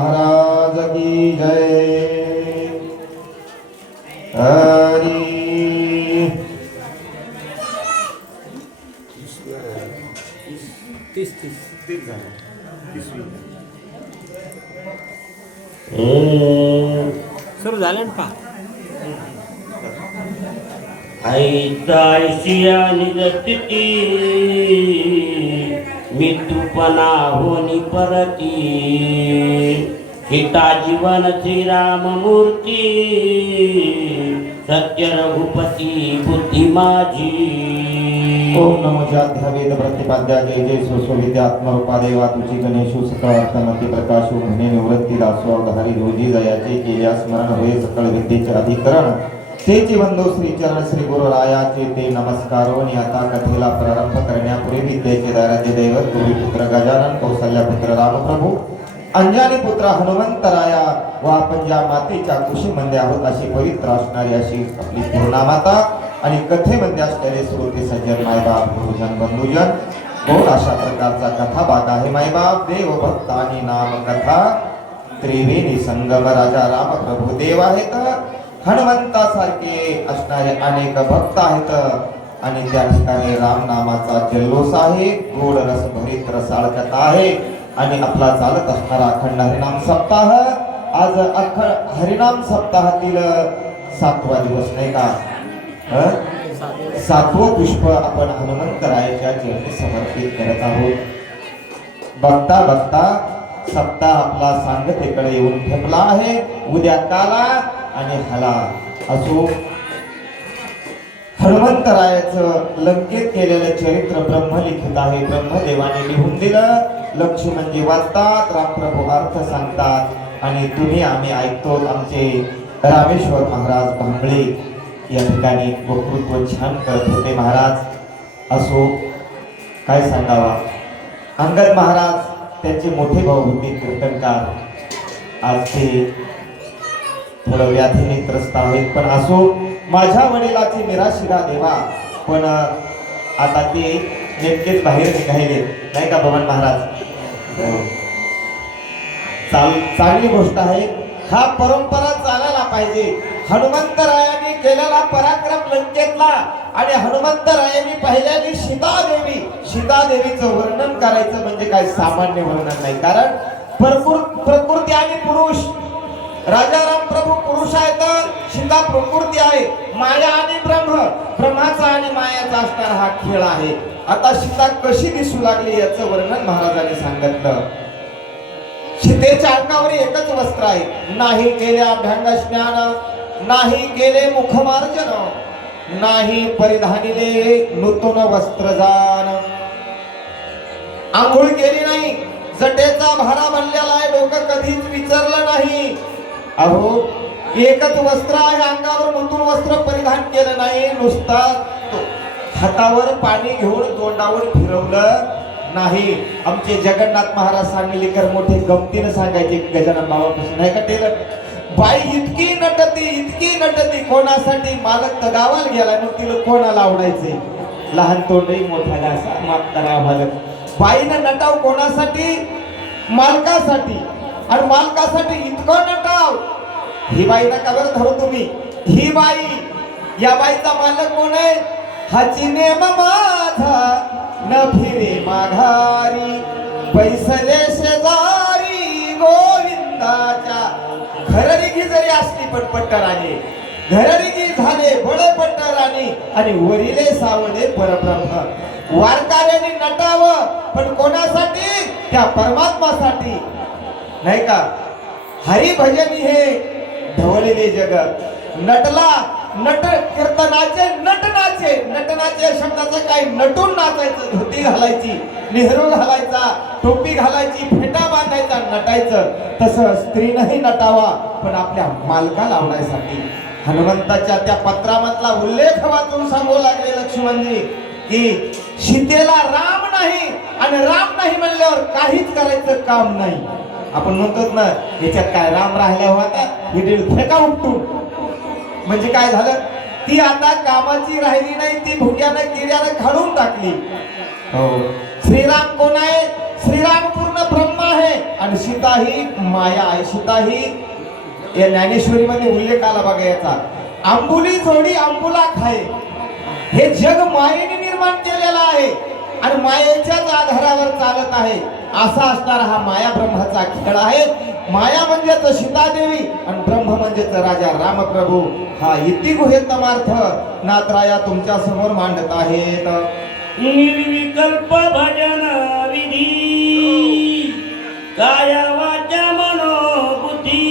महाराज की जय। हरी सुरू झालं ना पा ऐशिया निजती मृत्यूपणा होनी परती हिता जीवन श्रीराम मूर्ती सत्य रघुपती बुद्धी माझी। ओम नमो जाध्यावेद प्रतिपाद्या जय जय सुस्वविद्यात्मरूपा देवा तुझी गणेशु सकळ अर्थमती प्रकाशु म्हणे निवृत्ती दासो हरी रोजी जयाचे केल्या स्मरण होय सकळ विद्येचे अधिकरण तेचे वंदो श्री चरण श्री गुरु रायाचे ते नमस्कारो आणि आता कथेला प्रारंभ करण्यापूर्वी विद्येचे दाराचे दैवत गुरुपुत्र गजानन कौसल्या पुत्र रामप्रभू अंजनी पुत्र हनुमंतराया व आपण ज्या मातेच्या कुशीमध्ये आहोत अशी पवित्र असणारी अशी आपली पूर्णा माता आणि कथेमध्ये असलेले श्रोते सज्जन मायबाप गुरुजन बंधुजन बहुत अशा प्रकारचा कथा भाग आहे। मायबाप देव भक्त आणि नाम कथा त्रिवेणी संगम राजा राम प्रभू देव आहेत, हनुमंतासारखे असणारे अनेक भक्त आहेत आणि त्या ठिकाणी राम नामाचा जल्लोष आहे, गोड रस भरीत रसाळ कथा आहे आणि आपला चालत असणारा अखंड हरिनाम सप्ताह आज हरिनाम सप्ताहातील 7वा दिवस नाही का, 7वं पुष्प आपण हनुमंतरायाच्या चरणी समर्पित करत आहोत। बघता बघता सप्ताह आपला सांगतेकडे येऊन ठेपला आहे। उद्या काला आणि हाला असो हनुमंतरायाचं लंकेत केलेलं चरित्र ब्रह्मलिखित आहे, ब्रह्मदेवाने लिहून दिलं। लक्ष्मण जी वाचतात, रामप्रभू अर्थ सांगतात आणि तुम्ही आम्ही ऐकतो। आमचे रामेश्वर महाराज भांबळे या ठिकाणी वक्तृत्व छान करत होते महाराज। असो काय सांगावा, अंगद महाराज त्यांचे मोठे भाऊ होते कीर्तनकार, आज ते थोडं व्याधीने त्रस्त आहेत, पण असो माझ्या वडिलाची निराशिरा देवा। पण आता ते नेमकेच बाहेर निघाले नाही का भवन महाराज, चांगली गोष्ट आहे। हा परंपरा चालायला पाहिजे। हनुमंतरायांनी केलेला पराक्रम लंकेतला आणि हनुमंतरायांनी पाहिलेली सीतादेवीचं वर्णन करायचं म्हणजे काय सामान्य वर्णन नाही, कारण प्रकृती आणि पुरुष, राजा राम प्रभू पुरुष आहेत, सीता प्रकृती आहे, माया आणि ब्रह्माचा आणि मायाचा असणारा हा खेळ आहे। आता सीता कशी दिसू लागली याचं वर्णन महाराजांनी सांगितलं। सीतेच्या अंगावर एकच वस्त्र आहे, नाही केले अभ्यंग स्नान, नाही केले मुखमार्जन, नाही परिधानिले नूतन वस्त्रजान, आंघोळ केली नाही, जटेचा भारा बनलेला आहे, डोकं कधीच विचारलं नाही। अहो एकच वस्त्र आहे, अंगावर नूतन वस्त्र परिधान केलं नाही, नुसता हातावर पाणी घेऊन तोंडावर फिरवलं नाही। आमचे जगन्नाथ महाराज सांगलीकर मोठे गमतीने सांगायचे गजानन बाबापासून नाही का, टेलर बाई इतकी नटती कोणासाठी, मालक तर गावाला गेला मग तिला कोणाला आवडायचे, लहान तोंडही मोठा घासा मागताना मालक। बाईनं नटाव कोणासाठी, मालकासाठी, आणि मालकासाठी इतकं नटाव। ही बाई नका बरं धरू तुम्ही, ही बाई, या बाईचा मालक कोण आहे, हाची नेम माझा न फिरे माघारी, बैसले शेजारी गोविंदाच्या। घररिगी जरी असली पण पट्टराणी, घररिगी झाले बळे पट्टराणी आणि वरिले सावले परब्रह्म। वारकऱ्यांनी नटावं पण कोणासाठी, त्या परमात्मासाठी नाही का। हरिभजनी हे ढवळलेले जगत, नट कीर्तनाचे नटनाचे शब्दाचं काय, नटून नाचायचं, धोती घालायची, नेहरू घालायचा, टोपी घालायची, फेटा बांधायचा, नटायचं। तसं स्त्रीनंही नटावा पण आपल्या मालकाला आवडायसाठी। हनुमंताच्या त्या पत्रामधला उल्लेख वाचून सांगू लागले लक्ष्मणजी की सीतेला राम नाही आणि राम नाही म्हणल्यावर काहीच करायचं काम नाही। आपण म्हणतो ना याच्यात काय राम राहिला होता, विडील फेका उपटून, म्हणजे काय झालं, ती आता कामाची राहिली नाही, ती भुक्यानं किड्यानं खाडून टाकली। हो, श्रीराम कोण आहे, श्रीराम पूर्ण ब्रह्म आहे आणि सीता ही माया आहे. सीता ही या ज्ञानेश्वरीमध्ये उल्लेख आला बघा याचा. आंबुली जोडी आंबुला खाये. हे जग मायेने निर्माण केलेलं आहे आणि मायेच्याच आधारावर चालत आहे. असा असणारा हा माया ब्रह्माचा खेळ आहे. माया म्हणजेच सीतादेवी आणि ब्रह्म म्हणजेच राजा रामप्रभू. हा इति गुहेतमार्थ नाथराया तुमच्या समोर मांडत आहेत. निर्विकल्प भजन विधी काया वाचा मनोबुद्धी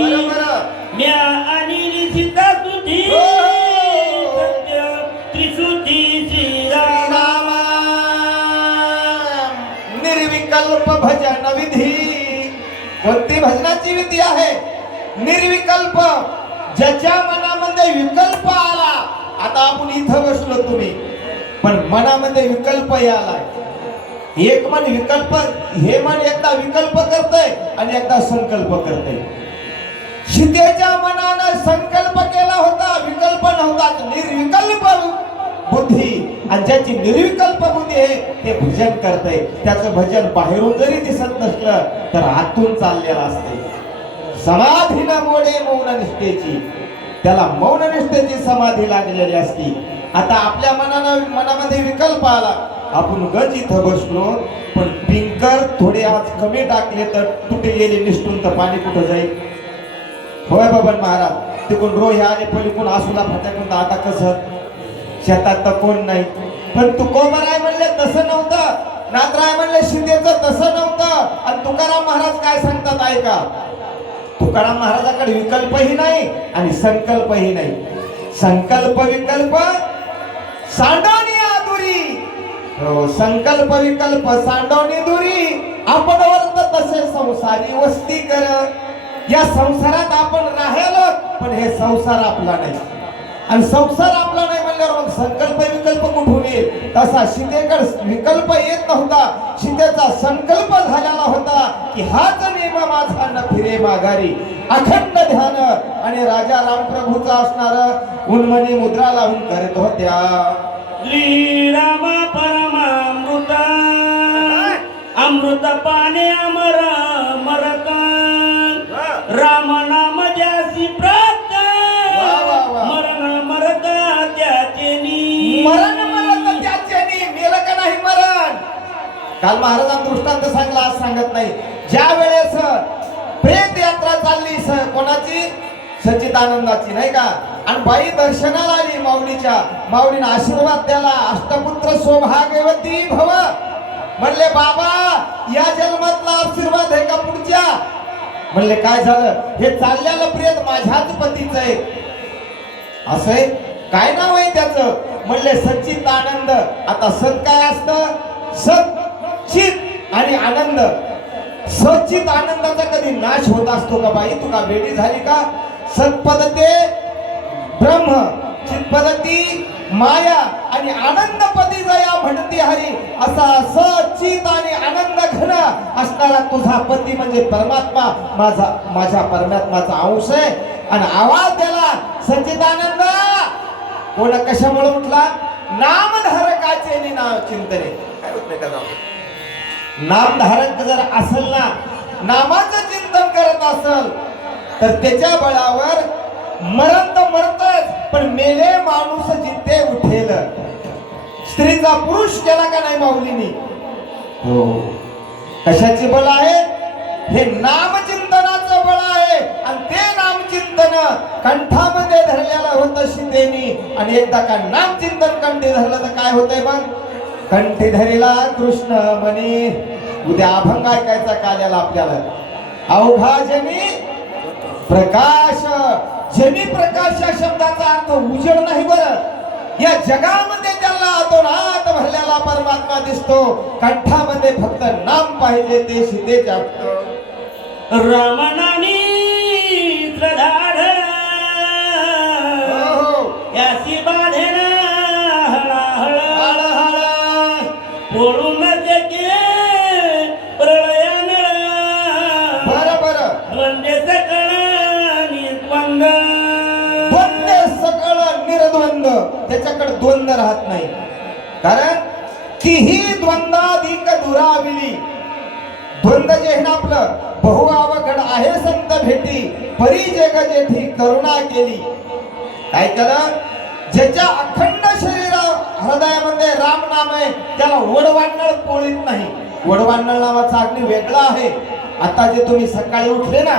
बरोबर. म्या आणि सीता तुझी हो. सत्य त्रिशुद्धी श्रीराम. निर्विकल्प भजन विधी. कोणती भजनाची विधी आहे? निर्विकल्प. ज्याच्या मनामध्ये विकल्प आला. आता आपण इथं बसलो तुम्ही, पण मनामध्ये विकल्प आलाय. एक मन विकल्प, हे मन एकदा विकल्प करतय आणि एकदा संकल्प करतय. सीतेच्या मनानं संकल्प केला होता, विकल्प नव्हता. निर्विकल्प बुद्धी, आणि ज्याची निर्विकल्प बुद्धी आहे ते भजन करतय. त्याचं भजन बाहेरून जरी दिसत नसलं तर आतून चाललेलं असते. समाधी न मोडे मौन निष्ठेची. त्याला मौन निष्ठेची समाधी लागलेली असती. आता आपल्या मनामध्ये विकल्प आला. आपण गज इथं बसलो, पण पिंकर थोडे आज कमी टाकले तर कुठे गेले निष्ठून तर पाणी कुठं जाईल? होय बबन महाराज. तिकडून रोह्य आले पलीकडून आसूला फटाकून. आता कसं शेतात तर कोण नाही. पण तुकोबराय म्हणले तसं नव्हतं. नाथराय म्हणले शिंदेचं तसं नव्हतं. आणि तुकाराम महाराज काय सांगतात ऐका. तुकाराम महाराजाकडे विकल्पही नाही आणि संकल्पही नाही. संकल्प विकल्प सांडवणी दुरी. हो, संकल्प विकल्प सांडवणी दुरी. आपण वर्त तसे संसारी वस्ती कर. या संसारात आपण राहिलो, पण हे संसार आपला नाही. आणि संसार आपला नाही म्हणल्यावर मग संकल्प विकल्प कुठून येईल? तसा सीतेकडे विकल्प येत नव्हता. सीतेचा संकल्प झालेला होता की हाच नेम माझा न फिरे माघारी. अखंड ध्यान आणि राजा रामप्रभूचा असणार उन्मनी मुद्रा लावून करत होत्या. श्रीराम परमामृत अमृत पाने अमर मरत राम नाम ज्यासी प्राप्त मरण मरत त्याचेनी. मरण मरत त्याचेनी. मेलं का नाही मरण? काल महाराजांनी दृष्टांत सांगला, आज सांगत नाही. ज्या वेळेस प्रेत यात्रा चालली कोणाची? सच्चिदानंदाची, नाही का? आणि बाई दर्शनाला आली माऊलीच्या. माऊलीने आशीर्वाद द्याला. अष्टपुत्र सौभाग्यवती भव म्हणले. बाबा या जन्मातला आशीर्वाद आहे का पुढच्या? म्हणले काय झालं? हे चाललेलं प्रेत माझ्याच पतीचं आहे. असं काय नाव आहे त्याचं? म्हणले सच्चित आनंद. आता सत काय असतं? सच्चित आणि आनंद. सच्चित आनंदाचा कधी नाश होत असतो का बाई? तू का बेडी झाली का? सत्पदते ब्रह्म, चित्पदती माया आणि आनंद पदी जया म्हणती हरी. असा सच्चित आणि आनंद घन असणारा तुझा पती म्हणजे परमात्मा, माझ्या परमात्माचा अंश आहे. आणि आवाज द्याला सच्चिदानंद. कोण कशामुळे उठला? नामधारकाचे नाव चिंतने. काय होत नाही त्याला? नामधारक जर असेल ना, नामाचं चिंतन करत असेल तर त्याच्या बळावर मरण तर मरतच, पण मेले माणूस जिथे उठेल. स्त्रीचा पुरुष केला का नाही माऊलीनी? हो. कशाचे बळ आहे? हे नामचिंतनाचं बळ आहे. आणि ते नामचिंतन कंठामध्ये धरलेलं होतं सीतेनी. आणि एकदा का नामचिंतन कंठी धरलं तर काय होतंय मग? कंठी धरिला कृष्ण म्हणे. उद्या अभंग ऐकायचा काल्याला आपल्याला. अवघा जनी प्रकाश. जनी प्रकाश या शब्दाचा अर्थ उजेड नाही बरं. या जगामध्ये त्याला अतोनात भरलेला परमात्मा दिसतो. कंठामध्ये फक्त नाम पाहिजे ते सीतेच्या. रामनानी प्रधान यासी बाधेना हळहळ पोळून के प्रलयान. बरोबर. द्वंद्वे सकळ निर्द्वंद. द्वंद्वे सकळ निर्द्वंद. त्याच्याकडे द्वंद्व राहत नाही. कारण तीही द्वंद्वाधिक दुराविली. द्वंद्व जेहन आपलं बहु अवघड आहे संत भेटी परी जग जेठी करुणा केली. काय केलं? ज्याच्या अखंड शरीरा हृदयामध्ये राम नाम आहे त्याला वडवांनळ पोळीत नाही. वडवांनळ नावाचा अग्नी वेगळा आहे. आता जे तुम्ही सकाळी उठले ना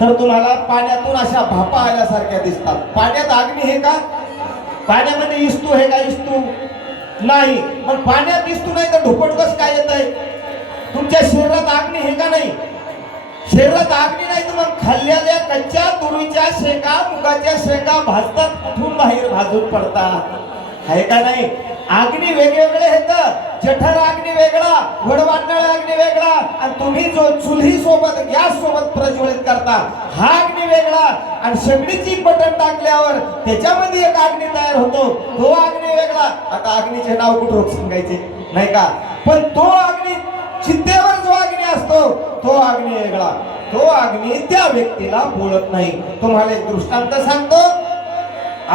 तर तुम्हाला पाण्यातून अशा भापा आल्यासारख्या दिसतात. पाण्यात अग्नी हे का? पाण्यामध्ये इस्तू हे का? इस्तू नाही. पण पाण्यात इस्तू नाही तर ढुपट कसं काय येत आहे? तुमच्या शरीरात अग्नी हे का नाही? शरीरात अग्नी नाही तर मग खाल्लेल्या कच्च्या तुरीच्या शेंगा मुगाच्या शेंगा भाजतात कुठून बाहेर भाजून पडतात आहे का नाही? अग्नी वेगवेगळे आहेत. जठर अग्नी वेगळा, वडवांनळ अग्नी वेगळा आणि तुम्ही जो चुली सोबत गॅस सोबत प्रज्वलित करता हा अग्नी वेगळा आणि शेगडीची बटन टाकल्यावर त्याच्यामध्ये एक अग्नी तयार होतो तो अग्नी वेगळा. आता अग्नीचे नाव कुठं सांगायचे नाही का? पण तो अग्नी चित्तेवर जो अग्नी असतो तो अग्नी वेगळा. तो अग्नी त्या व्यक्तीला पोळत नाही. तुम्हाला एक दृष्टांत सांगतो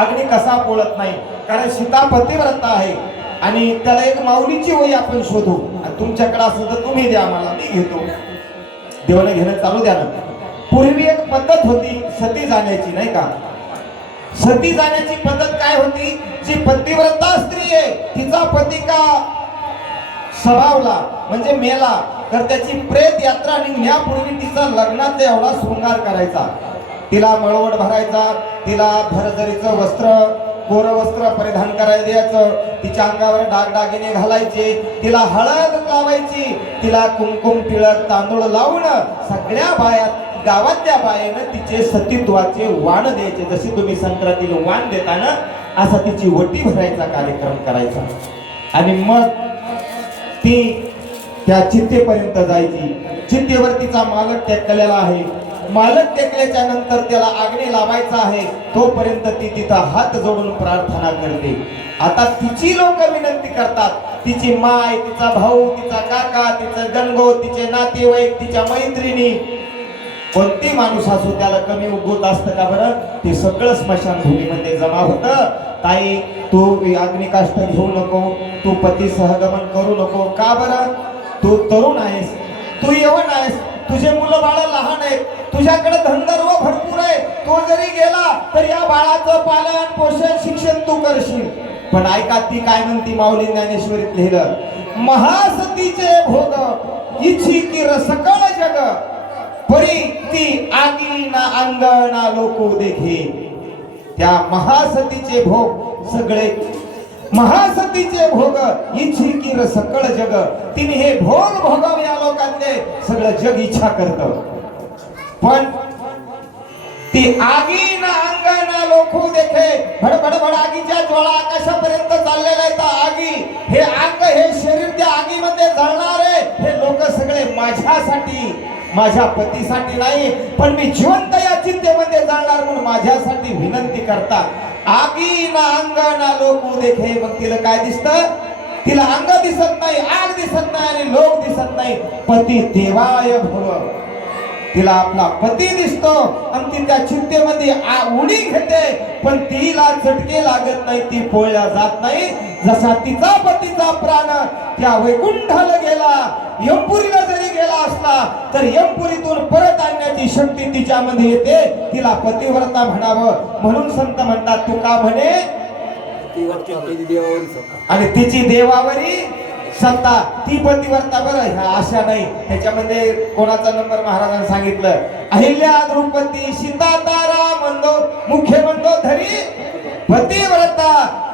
अग्नी कसा पोळत नाही. कारण सीता पतिव्रता आहे आणि त्याला एक माऊलीची वही आपण शोधू आणि तुमच्याकडे असं तर तुम्ही द्या मला, मी घेतो. देवाला घेणं चालू द्या ना. पूर्वी एक पद्धत होती सती जाण्याची नाही का? सती जाण्याची पद्धत काय होती? जी पतिव्रता स्त्री आहे तिचा पती का स्वभावला म्हणजे मेला तर त्याची प्रेत यात्रा निघण्यापूर्वी तिचा लग्नाचा एवढा शृंगार करायचा. तिला मळवट भरायचा, तिला भरजरीचं वस्त्र कोर वस्त्र परिधान करायला द्यायचं, तिच्या अंगावर दागदागिने घालायचे, तिला हळद लावायची, तिला कुंकुम टिळक तांदूळ लावून सगळ्या बाया गावातल्या बायानं तिचे सतीत्वाचे वाण द्यायचे. जशी तुम्ही संक्रांतीला वाण देता ना असा तिची वटी भरायचा कार्यक्रम करायचा. आणि मग ती त्या चित्तेपर्यंत जायची. चित्तेवर तिचा मालक टेकलेला आहे. मालक टेकल्याच्या नंतर त्याला अग्नी लावायचा आहे तोपर्यंत ती तिथं हात जोडून प्रार्थना करते. आता तिची लोक विनंती करतात. तिची माय, तिचा भाऊ, तिचा काका, तिचा गणगो, तिचे नातेवाईक, तिच्या मैत्रिणी, कोणती माणूस असो त्याला कमी उगवत असतं का बरं? ते सगळं स्मशानभूमीमध्ये जमा होतं. ताई तू अग्निकाष्ट घेऊ नको, तू पती सहगमन करू नको. का बरं? तू तरुण आहेस, तू यवन आहेस, तुझे मुलं बाळ लहान आहेत, तुझ्याकडे धनदर्व भरपूर आहे. तो जरी गेला तर या बाळाचं पालन पोषण शिक्षण तू करशील. पण ऐका ती काय म्हणती माऊली ज्ञानेश्वरीत लिहिलं, महासतीचे भोग इच्छी की सकळ जग परी ती आगी ना अंग ना लोको देखे. त्या महासतीचे भोग सगळे महासतीचे भोग इच्छी की सकळ जग. तिने हे भोग भोगाव या लोकांचे सगळं जग इच्छा करत. पण ती आगी ना अंग ना लोको देखे. भडभड भड आगीच्या ज्वाळा आकाशापर्यंत चाललेल्या आहेत. आगी हे अंग हे शरीर त्या आगीमध्ये जळणार आहे. हे लोक सगळे माझ्यासाठी माझ्या पतीसाठी नाही पण मी जिवंत या चित्तेमध्ये जाणार म्हणून माझ्यासाठी विनंती करतात. आगी ना अंग ना लोक देखे. मग तिला काय दिसतं? तिला अंग दिसत नाही, आग दिसत नाही आणि लोक दिसत नाही. पती देवाय भव. तिला आपला पती दिसतो आणि ती त्या चित्तेमध्ये उडी घेते पण तिला झटके लागत नाही, ती पोळल्या जात नाही. जसा तिचा पतीचा प्राण त्या वैकुंठाला गेला, यमपुरीला जरी गेला असला तर यमपुरीतून परत आणण्याची शक्ती तिच्यामध्ये येते. तिला पतिव्रता म्हणावं म्हणून संत म्हणतात. तू का म्हणे? आणि तिची देवावरी सत्ता. ती पतिव्रता बरं ह्या आशा नाही. त्याच्यामध्ये कोणाचा नंबर महाराजांनी सांगितलं, अहिल्या द्रौपदी सीता तारा मंदो मुख्य मंदोधरी पतिव्रता.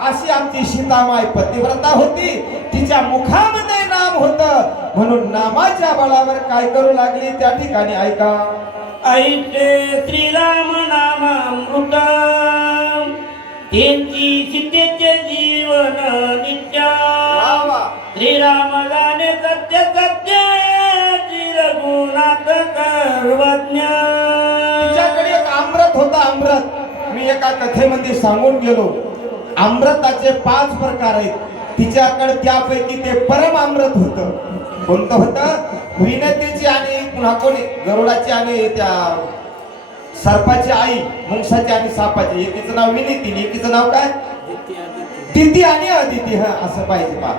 अशी आमची सीतामाई पतिव्रता होती. तिच्या मुखामध्ये नाम होतं म्हणून नामाच्या बळावर काय करू लागली त्या ठिकाणी ऐका. ऐके श्रीराम नामामृत त्यांची सीतेचे जीवन नित्य. श्रीराम गाणे सत्य सत्य रघुनाथ सर्वज्ञ. तिच्याकडे एक अमृत होता. अमृत मी एका कथेमध्ये सांगून गेलो. अमृताचे 5 प्रकार आहेत. तिच्याकडे त्यापैकी ते परम अमृत होतं. कोणतं होतं? विनतेची आणि पुन्हा कोणी गरुडाची आणि त्या सर्पाची आई, मुंगसाची आणि सापाची. एकीचं नाव विनीती, एकीचं नाव काय? तिथी आणि अदिती. हा असं पाहिजे पा.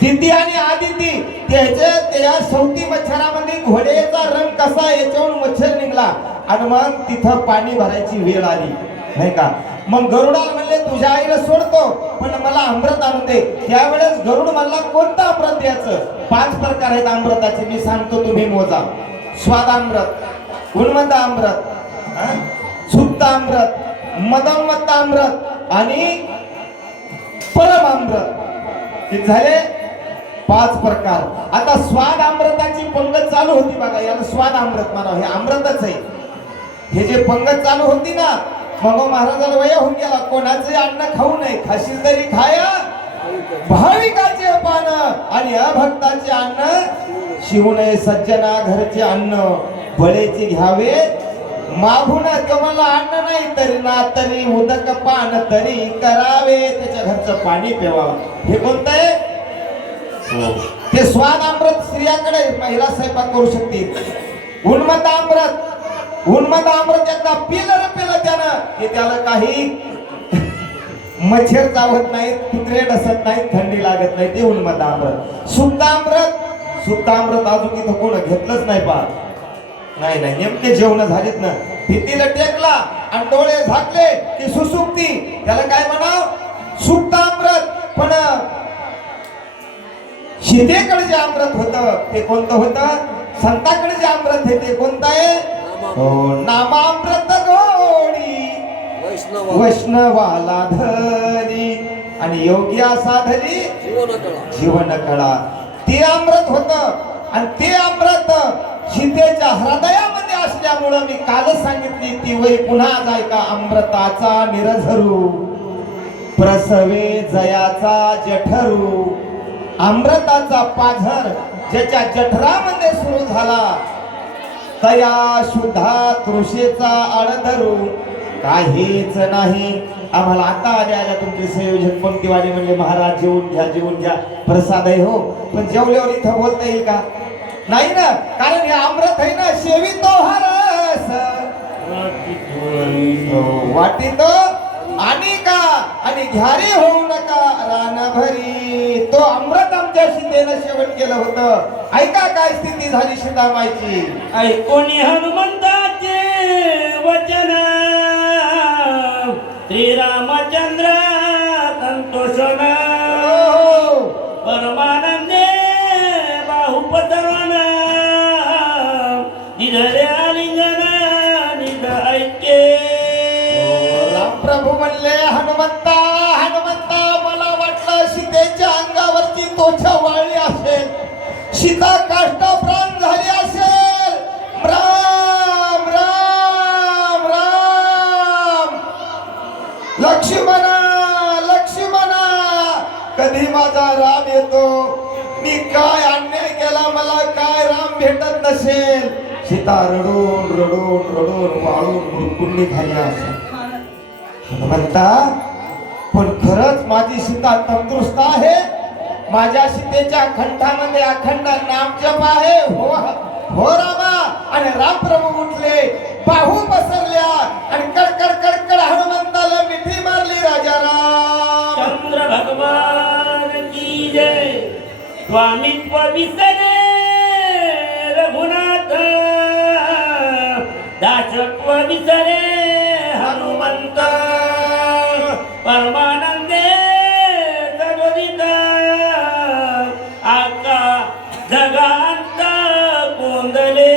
दिती आणि आदिती त्या सौती मच्छरामध्ये घोड्याचा रंग कसा याच्यावरून मच्छर निघला आणि मग तिथं पाणी भरायची वेळ आली नाही का. मग गरुडाला म्हणले तुझ्या आईला सोडतो पण मला अमृत आणून दे. त्यावेळेस गरुड म्हणला कोणतं अमृत द्यायचं. 5 प्रकार आहेत अमृताचे, मी सांगतो तुम्ही मोजा. स्वादामृत, गुणवंत अमृत, सुप्त अमृत, मदोन्मत्त अमृत आणि परम अमृत. किती झाले? 5 प्रकार. आता स्वाद अमृताची पंगत चालू होती बघा, याला स्वाद अमृत म्हणावं, हे अमृतच आहे. हे जे पंगत चालू होती ना, मग महाराजाला वया होऊन गेला कोणाचे अन्न खाऊ नये, खाशील तरी खाया भाविकाचे पान आणि अभक्ताचे अन्न शिवू नये. सज्जना घरचे अन्न बळेचे घ्यावे मागून. तो मला अन्न नाही तरी ना तरी उदक पान तरी करावे, त्याच्या घरचं पाणी प्यावावं. हे कोणतं आहे? ते स्वाद अमृत स्त्रियाकडे महिला स्वयंपाक करू शकतील. उन्मत्त अमृत, उन्मत्त अमृत एकदा पिलं त्यानं की त्याला काही मच्छर चावत नाहीत, कुत्रे डसत नाहीत, थंडी लागत नाही. ते उन्मत्त अमृत. सुप्त अमृत, सुप्त अमृत अजून इथं कोण घेतलंच नाही पा. नाही नेमके जेवण झालीत ना. भिंतीला टेकला आणि डोळे झाकले की सुसुप्ती, त्याला काय म्हणाव? सुप्त अमृत. पण सीतेकडे जे अमृत होतं ते कोणतं होतं? संताकडे जे अमृत आहे ते कोणतं आहे? नामामृत गोडी वैष्णवाला धरी आणि योग्या साधली जीवन कळा. ते अमृत होतं आणि ते अमृत सीतेच्या हृदयामध्ये असल्यामुळं मी कालच सांगितली ती वै पुन्हा जाय का अमृताचा निरझरू प्रसवे जयाचा जठरू. अमृताचा पाझर ज्याच्या जठरामध्ये सुरू झाला तया शुद्धा तृषेचा अडधरू काहीच नाही. आम्हाला आता आल्या तुमचे संयोजक पंक्तीवाले म्हणले महाराज जेवून घ्या प्रसाद आहे हो, पण जेवल्यावर इथं बोलता येईल का? नाही ना, कारण हे अमृत आहे ना. सेवितो हरस वाटितो आणि का आणि घ्यारी होऊ नका रानभरी. तो अमृत आमच्या सीतेनं सेवन केलं होतं. ऐका काय स्थिती झाली सीतामाईची. ऐकोनी हनुमंताचे वचन श्रीरामचंद्र संतोषन परमानंदे बाहुपतवन निधरे आलिंगन निध ऐके. प्रभू म्हणले हनुमंता मला वाटलं सीतेच्या अंगावरची तोछा वाळली असेल, सीता काष्टप्राण झाली असेल. राम राम राम लक्ष्मणा कधी माझा राम येतो? मी काय अन्याय केला, मला काय राम भेटत नसेल. सीता रडून वाळून मुरकुंडी झाली असेल. म्हणता पण खरंच माझी सीता तंदुरुस्त आहे. माझ्या सीतेच्या कंठामध्ये अखंड नामजप आहे. हो रामा. आणि रामप्रभू उठले, बाहू पसरल्या आणि कडकड हनुमंताला मिठी मारली. राजा राम चंद्र भगवान की जय. स्वामित्व विसरे रघुनाथ, दासत्व विसरे हनुमंत. परमानंदे सदोदित आका जगांत कोंदले.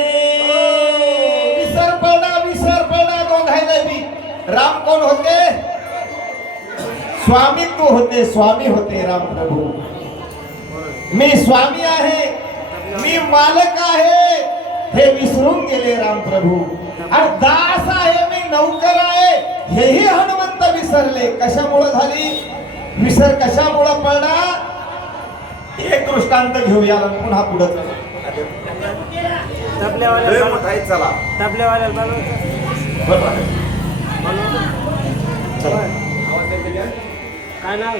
विसर पडा दोघायला बी. राम कोण होते? स्वामित्व होते, स्वामी होते राम प्रभू. मी स्वामी आहे, मी मालक आहे हे विसरून गेले राम प्रभू. आणि दास आहे, मी नौकर आहे हेही हनुमंत विसरले. कशामुळे झाली विसर? कशामुळे पडला? एक दृष्टांत घेऊया पुन्हा पुढे काय नाव?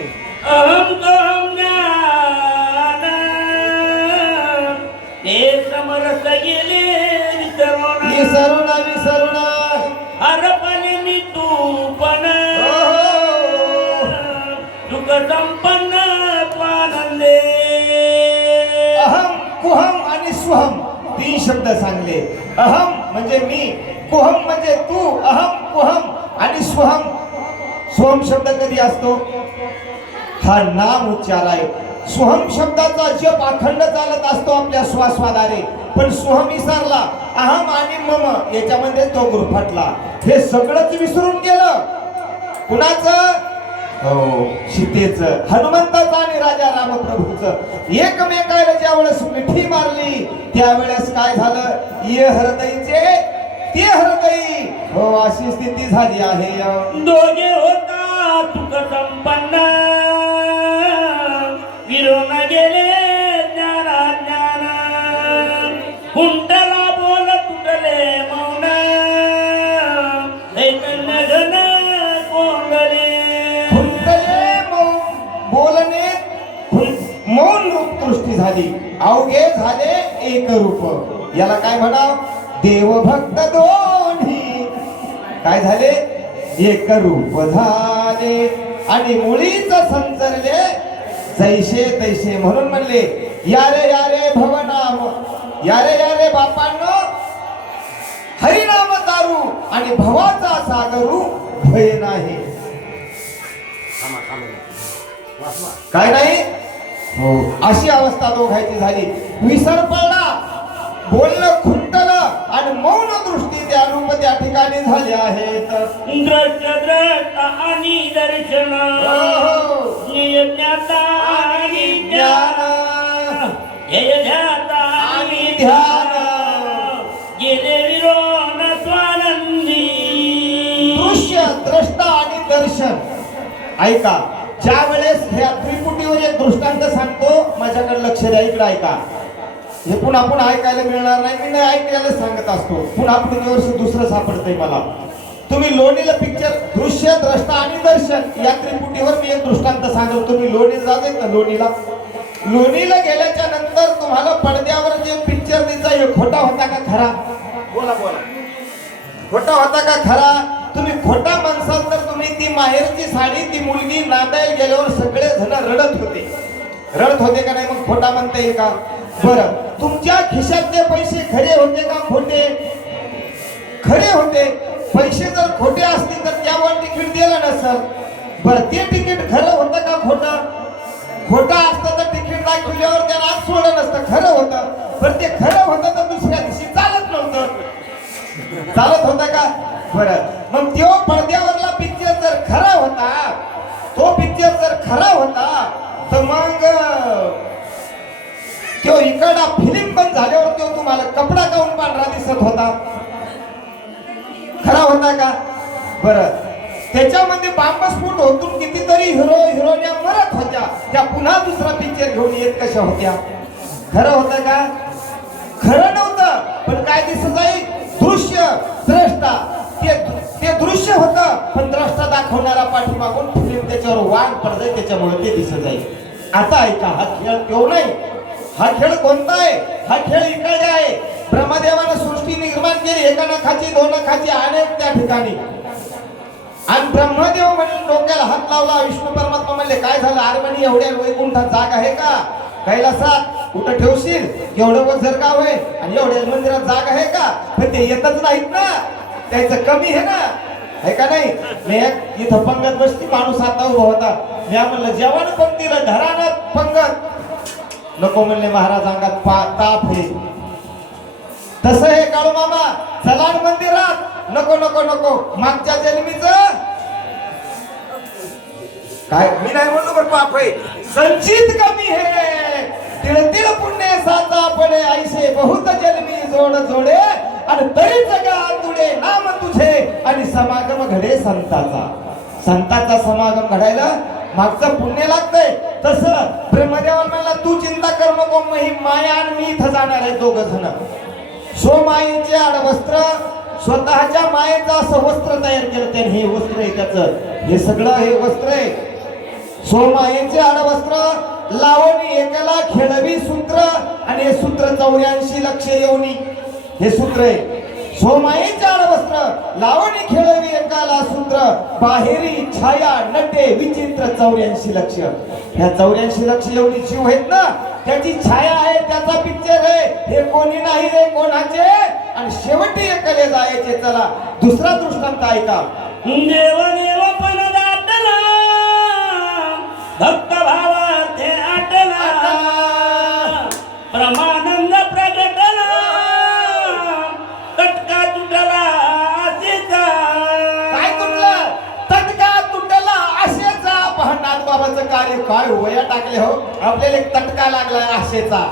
अहम ते समरस गेले विसरून हरपणे तू पण सुख संपन्न आनंदे. शब्द सांगले. अहम म्हणजे मी, कुहम म्हणजे तू, अहम कुहम आणि स्वहम. स्वहम शब्द कधी असतो? हा नाम उच्चार आहे. स्वहम शब्दाचा जप अखंड चालत असतो आपल्या श्वासवादारे, पण स्वहम विसरला, अहम आणि मम याच्यामध्ये तो गुरफटला. हे सगळंच विसरून गेलं. कुणाचं? हो, सीतेचं, हनुमंताचं आणि राजा रामप्रभूचं. एकमेकाला ज्यावेळेस मिठी मारली त्यावेळेस काय झालं? ये हृदयचे ते हृदयी. हो, अशी स्थिती झाली आहे. दोघे होता तुक संपन्न, विरोन गेले ज्ञाना ज्ञान. कुंटला बोल तुटले मौन, चैतन्य घन कोंडले. खुंटले बोलणे मौन रूप दृष्टी झाली, अवघे झाले एक रूप. याला काय म्हणाव? देवभक्त दोन्ही काय झाले? एक रूप झाले आणि मुळीच संचरले जैसे तैसे. म्हणून म्हणले यारे भवनाम, यारे बापांनो, हरिनाम दारू आणि भवाचा सागरू भय नाही. काय नाही? हो, अशी अवस्था दोघांची झाली. विसर पडला, बोलणं खुंटलं आणि मौन दृष्टी त्या रूप त्या ठिकाणी झाले आहेत. दृष्ट आणि दर्शन, ज्ञाता आणि ज्ञान, ध्येयध्याता आणि ध्यान, गेले विरोन स्वानंदी. दृश्य, द्रष्टा आणि दर्शन. ऐका, ज्या वेळेस ह्या त्रिपुटीवर एक दृष्टांत सांगतो, माझ्याकडे लक्ष द्या, इकडे ऐका. हे पुन्हा पुन्हा ऐकायला मिळणार नाही, मी नाही ऐकायला सांगत असतो. पुन्हा पुढे वर्ष दुसरं सापडतंय मला. तुम्ही लोणीला पिक्चर दृश्य, द्रष्टा आणि दर्शन या त्रिपुटीवर मी एक दृष्टांत सांगतो. तुम्ही लोणीला जाते ना, लोणीला गेल्याच्या नंतर तुम्हाला पडद्यावर जे पिक्चर दिसता, हे खोटा होता का खरा? बोला, खोटा होता का खरा? तुम्ही खोटा म्हणसाल तर तुम्ही ती माहेरची साडी, ती मुलगी नांदायला गेल्यावर सगळे जण रडत होते का नाही? मग खोटा म्हणता येईल का? बरं, तुमच्या खिशातले पैसे खरे होते का खोटे? खरे होते. पैसे जर खोटे असतील तर त्यावर तिकीट दिलं नसल. बरं, ते तिकीट खरं होतं का खोटं? खोटं असतं तर तिकीट दाखवल्यावर त्याला आज सोडलं नसतं, खरं होतं. बरं, ते खरं होतं तर दुसऱ्या दिवशी चालत नव्हतं. चालत होतं का? बरं, मग तो पडद्यावरला पिक्चर जर खरा होता, तो पिक्चर जर खरा होता, तर मग तो इकडा फिल्म बंद झाल्यावर तो तुम्हाला कपडा काऊन पांढरा दिसत होता? खरा होता का? बरं, त्याच्यामध्ये बांबस्फोट होतून कितीतरी हिरोइन्या मरत होत्या, त्या पुन्हा दुसरा पिक्चर घेऊन येत कशा होत्या? खरं होतं का? खरं नव्हतं. पण काय दिसत आहे? दृश्य, द्रष्टा. ते दृश्य होतं, पण द्रष्टा दाखवणारा पाठीमागून फिल्म त्याच्यावर वाढ पडतंय, त्याच्यामुळे ते दिसत आहे. आता ऐका, हा खेळ तो नाही. हा खेळ कोणता आहे? हा खेळ इकडे आहे. ब्रह्मदेवानं सृष्टी निर्माण केली, एका नखाची, दोन नखाची, अनेक त्या ठिकाणी. आणि ब्रह्मदेव म्हणून डोक्याला हात लावला. विष्णू परमात्मा म्हणले काय झालं? अरे म्हणे, एवढ्या वैकुंठात जागा आहे का? कैलासात कुठं ठेवशील? एवढं वजर गाव आहे आणि एवढ्या मंदिरात जागा आहे का? पण ते येतच नाहीत ना, त्याचं कमी आहे ना, आहे का नाही? मी इथं पंगत बसती, माणूस आता उभा होता. मी म्हणलं जेवण पंक्तीला घराण्यात पंगत नको म्हणले, महाराज अंगात ताप आहे. तसं हे काळू मामा, चला मंदिरात. नको नको नको, मागच्या जन्मीच काय मी नाही म्हणलो, बरं पाप आहे. संचित कमी है, तिळ पुण्य साचा पडे, ऐसे बहुत जन्मी जोड जोडे, आणि तरी जगा तुडे नाम तुझे, आणि समागम घडे संताचा. संताचा समागम घडायला मागचं पुण्य लागतंय. तसं ब्रह्मदेवाला म्हणला तू चिंता करू नको, ही माया आणि मी इथं जाणार आहे दोघ जण. स्वमायेचे आडवस्त्र, स्वतःच्या मायेचं असं वस्त्र तयार केलं त्याने. हे वस्त्र आहे त्याचं, हे सगळं हे वस्त्र आहे. स्वमायेचे आडवस्त्र, लावणी एकाला खेळवी सूत्र, आणि हे सूत्र 84 लक्ष येऊनी, हे सूत्र आहे. स्वमायेचे आडवस्त्र, लावणी खेळवी एकाला सूत्र, बाहेरी छाया नटे विचित्र 84 लक्ष. ह्या 84 लक्ष एवढी जीव आहेत ना, त्याची छाया आहे, त्याचा पिक्चर आहे. हे कोणी नाही रे कोणाचे, आणि शेवटी एकले जायचे. चला दुसरा दृष्टांत ऐका. देव देव पण दाटला भक्त भाव ते आटला प्रमानंद प्रगटला तटका तुटला आशेचा. काय तुटलं? तटका तुटला आशेचा. पहानाथ बाबाचं कार्य काय वया टाकले हो. आपल्याला एक तटका लागलाय आशेचा,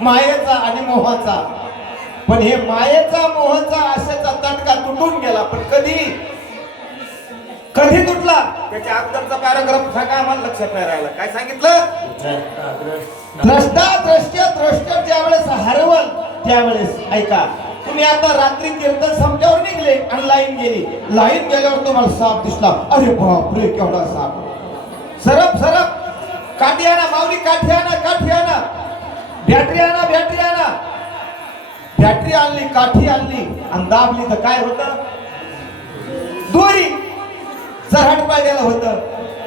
मायेचा आणि मोहाचा. पण हे मायेचा मोहाचा आशेचा तटका तुटून गेला. पण कधी तुटला? त्याच्या अगोदरचा पॅराग्राफ सांगा आम्हाला, लक्षात नाही राहिला. काय सांगितलं? द्रष्टा द्रष्ट ज्यावेळेस हरवल त्यावेळेस ऐका. तुम्ही आता रात्री कीर्तन संपल्यावर निघले आणि लाईन गेली. लाईन गेल्यावर तुम्हाला साप दिसला. अरे बापरे केवढा साप. सरप काठी आणा माऊली, काठी आणा. बॅटरी आणा. बॅटरी आणली, काठी आणली आणि दाबली तर काय होतं? दोरी. चऱ्हाट पळलेलं होतं.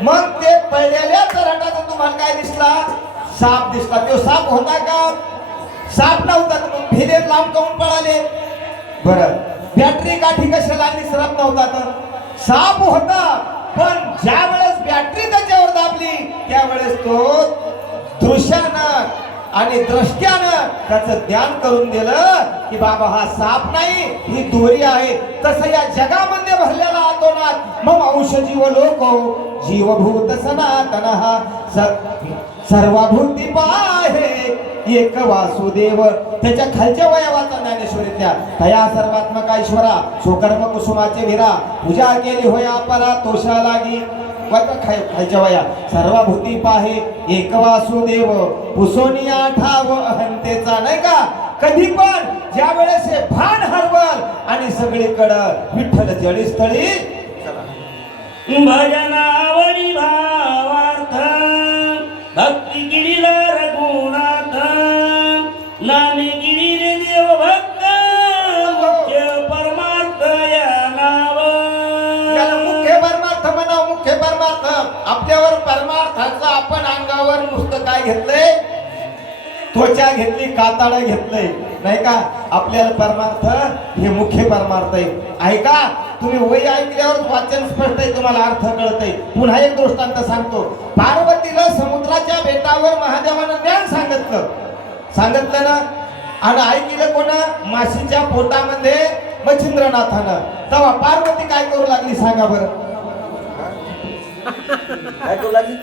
मग ते पळलेल्या चऱ्हाटाचा तुम्हाला काय दिसला? साप दिसला. तो साप होता का? साप नव्हता. मग भिले लांब काऊन पळाले? बरं, बॅटरी काठी कशाला आणली? सरप नव्हता तर साप होता. पण ज्या वेळेस बॅटरी त्याच्यावर दाबली त्यावेळेस तो दृश्यानं आणि द्रष्ट्यानं त्याचं ज्ञान करून दिलं की बाबा हा साप नाही, ही दोरी आहे. तसं या जगामध्ये भरलेला आतोनात मम अंश जीव लोको जीवभूत सनातन सर्वभूती पाहे एक वासुदेव. त्याच्या खालच्या वयावाचा ज्ञानेश्वरीतल्या तया सर्वात्मका ईश्वरा स्वकर्म कुसुमाचे विरा पूजा केली होया परा तोषा लागी. खायच्या वया सर्वभूती पाहे एक वासुदेव पुसोनिया ठाव अहंतेचा. नाही का? कधी पण ज्या वेळेस हे भान हरवल आणि सगळीकडं विठ्ठल जळीस्थळी भजनावरी भावार्थ भक्ती गिरीला रघुनाथ नामे गिरी देव भक्त मुख्य परमार्थ या नाव. याला मुख्य परमार्थ म्हणाव. मुख्य परमार्थ आपल्यावर परमार्थाचं आपण अंगावर नुसतं काय घेतलंय? त्वचा घेतली, कातडं घेतलंय. नाही का? आपल्याला परमार्थ हे मुख्य परमार्थ आहे. ऐका, तुम्ही वय ऐकल्यावर वाचन स्पष्ट आहे, तुम्हाला अर्थ कळतंय. पुन्हा एक दृष्टांत सांगतो. पार्वतीला समुद्राच्या बेटावर महादेवानं ज्ञान सांगितलं ना, आणि ऐकलं कोण? माशीच्या पोटामध्ये मच्छिंद्रनाथानं. तेव्हा पार्वती काय करू लागली सांगा बरं? काय करू लागली?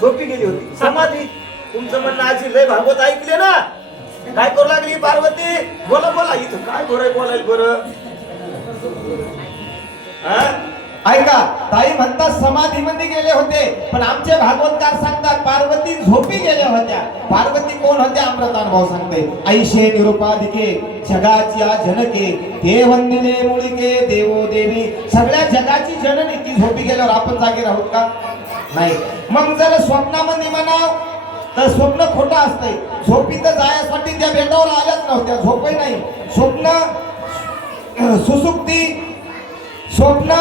झोपी गेली होती, समाधी. तुमचं म्हणणं आजी लय भागवत ऐकले ना. काय करू लागली पार्वती? बोला इथं काय बोलायला बरं. ऐका, ताई म्हणतात समाधीमध्ये गेले होते, पण आमचे भागवतकार सांगतात पार्वती झोपी गेल्या होत्या. पार्वती कोण होत्या? अमृतानुभव सांगते. ऐशे निरुपाधिके जगाची जनके ते वंदिले मुळिके देवो देवी. सगळ्या जगाची जननी ती झोपी गेल्यावर आपण जागे राहू का? नाही. मग जर स्वप्नामध्ये म्हणाव तर स्वप्न खोटं असतंय. झोपीत जाण्यासाठी त्या बेटावर आल्याच नव्हत्या. झोपही नाही. स्वप्न, सुसुप्ती, स्वप्न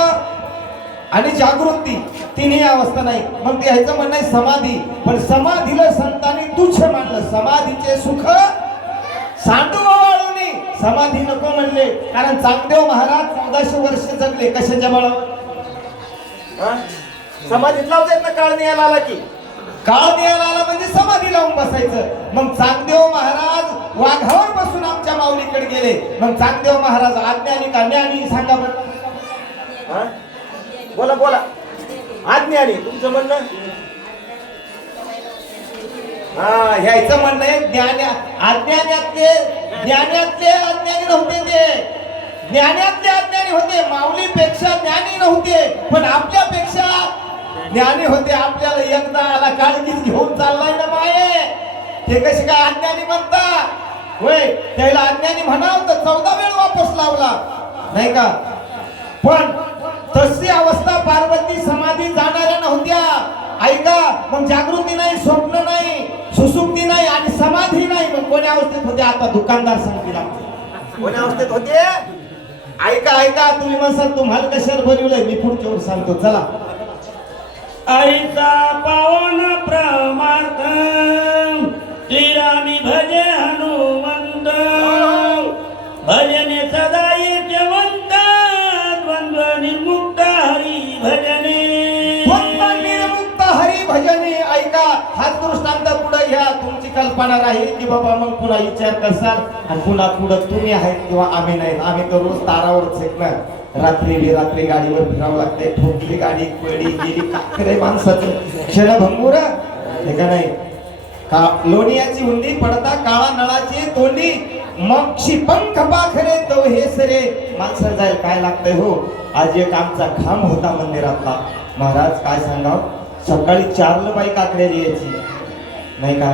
आणि जागृती तिन्ही अवस्था नाही. मग ते ह्याचं म्हणणं आहे समाधी. पण समाधीला संतांनी तुच्छ मानलं. समाधीचे सुख सांडू वाळूनी समाधी नको म्हणले. कारण चांगदेव महाराज 1400 वर्ष जगले. कशाच्या बळावर? समाधीत लावतात ना. काळ न्यायला आला की काळ न्यायला आला म्हणजे समाधी लावून बसायचं. मग चांगदेव महाराज वाघावर बसून आमच्या माऊलीकडे गेले. मग चांगदेव महाराज अज्ञानी का ज्ञानी सांगा बरं? बोला अज्ञानी. तुमचं म्हणणं? ह्याचं म्हणणं आहे अज्ञानातले अज्ञानी नव्हते. ते ज्ञानातले अज्ञानी होते. माऊलीपेक्षा ज्ञानी नव्हते, पण आपल्यापेक्षा ज्ञानी होते. आपल्याला एकदा आला काळजीच घेऊन चाललाय ना माये. ते कसे काय अज्ञानी म्हणता? होय, त्याला अज्ञानी म्हणाव तर 14 वेळ वापस लावला. नाही का? पण तशी अवस्था पार्वती समाधी जाणाऱ्या नव्हत्या. ऐका, मग जागृती नाही, स्वप्न नाही, सुसुप्ती नाही आणि समाधी नाही. मग कोण्या अवस्थेत होते? आता दुकानदार सांगतील. कोण्या अवस्थेत होते? ऐका ऐका, तुम्ही म्हणसाल तुम्हाला कशाला बनवलंय, मी पुढच्या वर सांगतो चला. आईचा पावन प्रमार्थ श्रीरामी भजे हनुमंत भजने सदा यशवंत द्वंद्व निर्मुक्त हरी भजने द्वंद्व निर्मुक्त हरी भजने. ऐका, हाच दृष्टांत पुढे घ्या. तुमची कल्पना राहील की बाबा मग पुन्हा विचार करसाल आणि पुन्हा पुढं तुम्ही आहेत किंवा आम्ही नाहीत. आम्ही तर रोज तारावरच आहेत ना. रात्री गाडीवर फिरावं लागते. ठोकली गाडी, पडी गेली, काकरे माणसाचं क्षणभंगूर हे का नाही. का लोणियाची हुंडी पडता काळा नळाची तोंडी, मग पंख पाखरे तो हे सरे. माणसं जाईल काय लागतंय हो. आज एक आमचा खांब होता मंदिरातला. महाराज काय सांगाव, सकाळी 4 बाई काकड्याला यायची नाही का,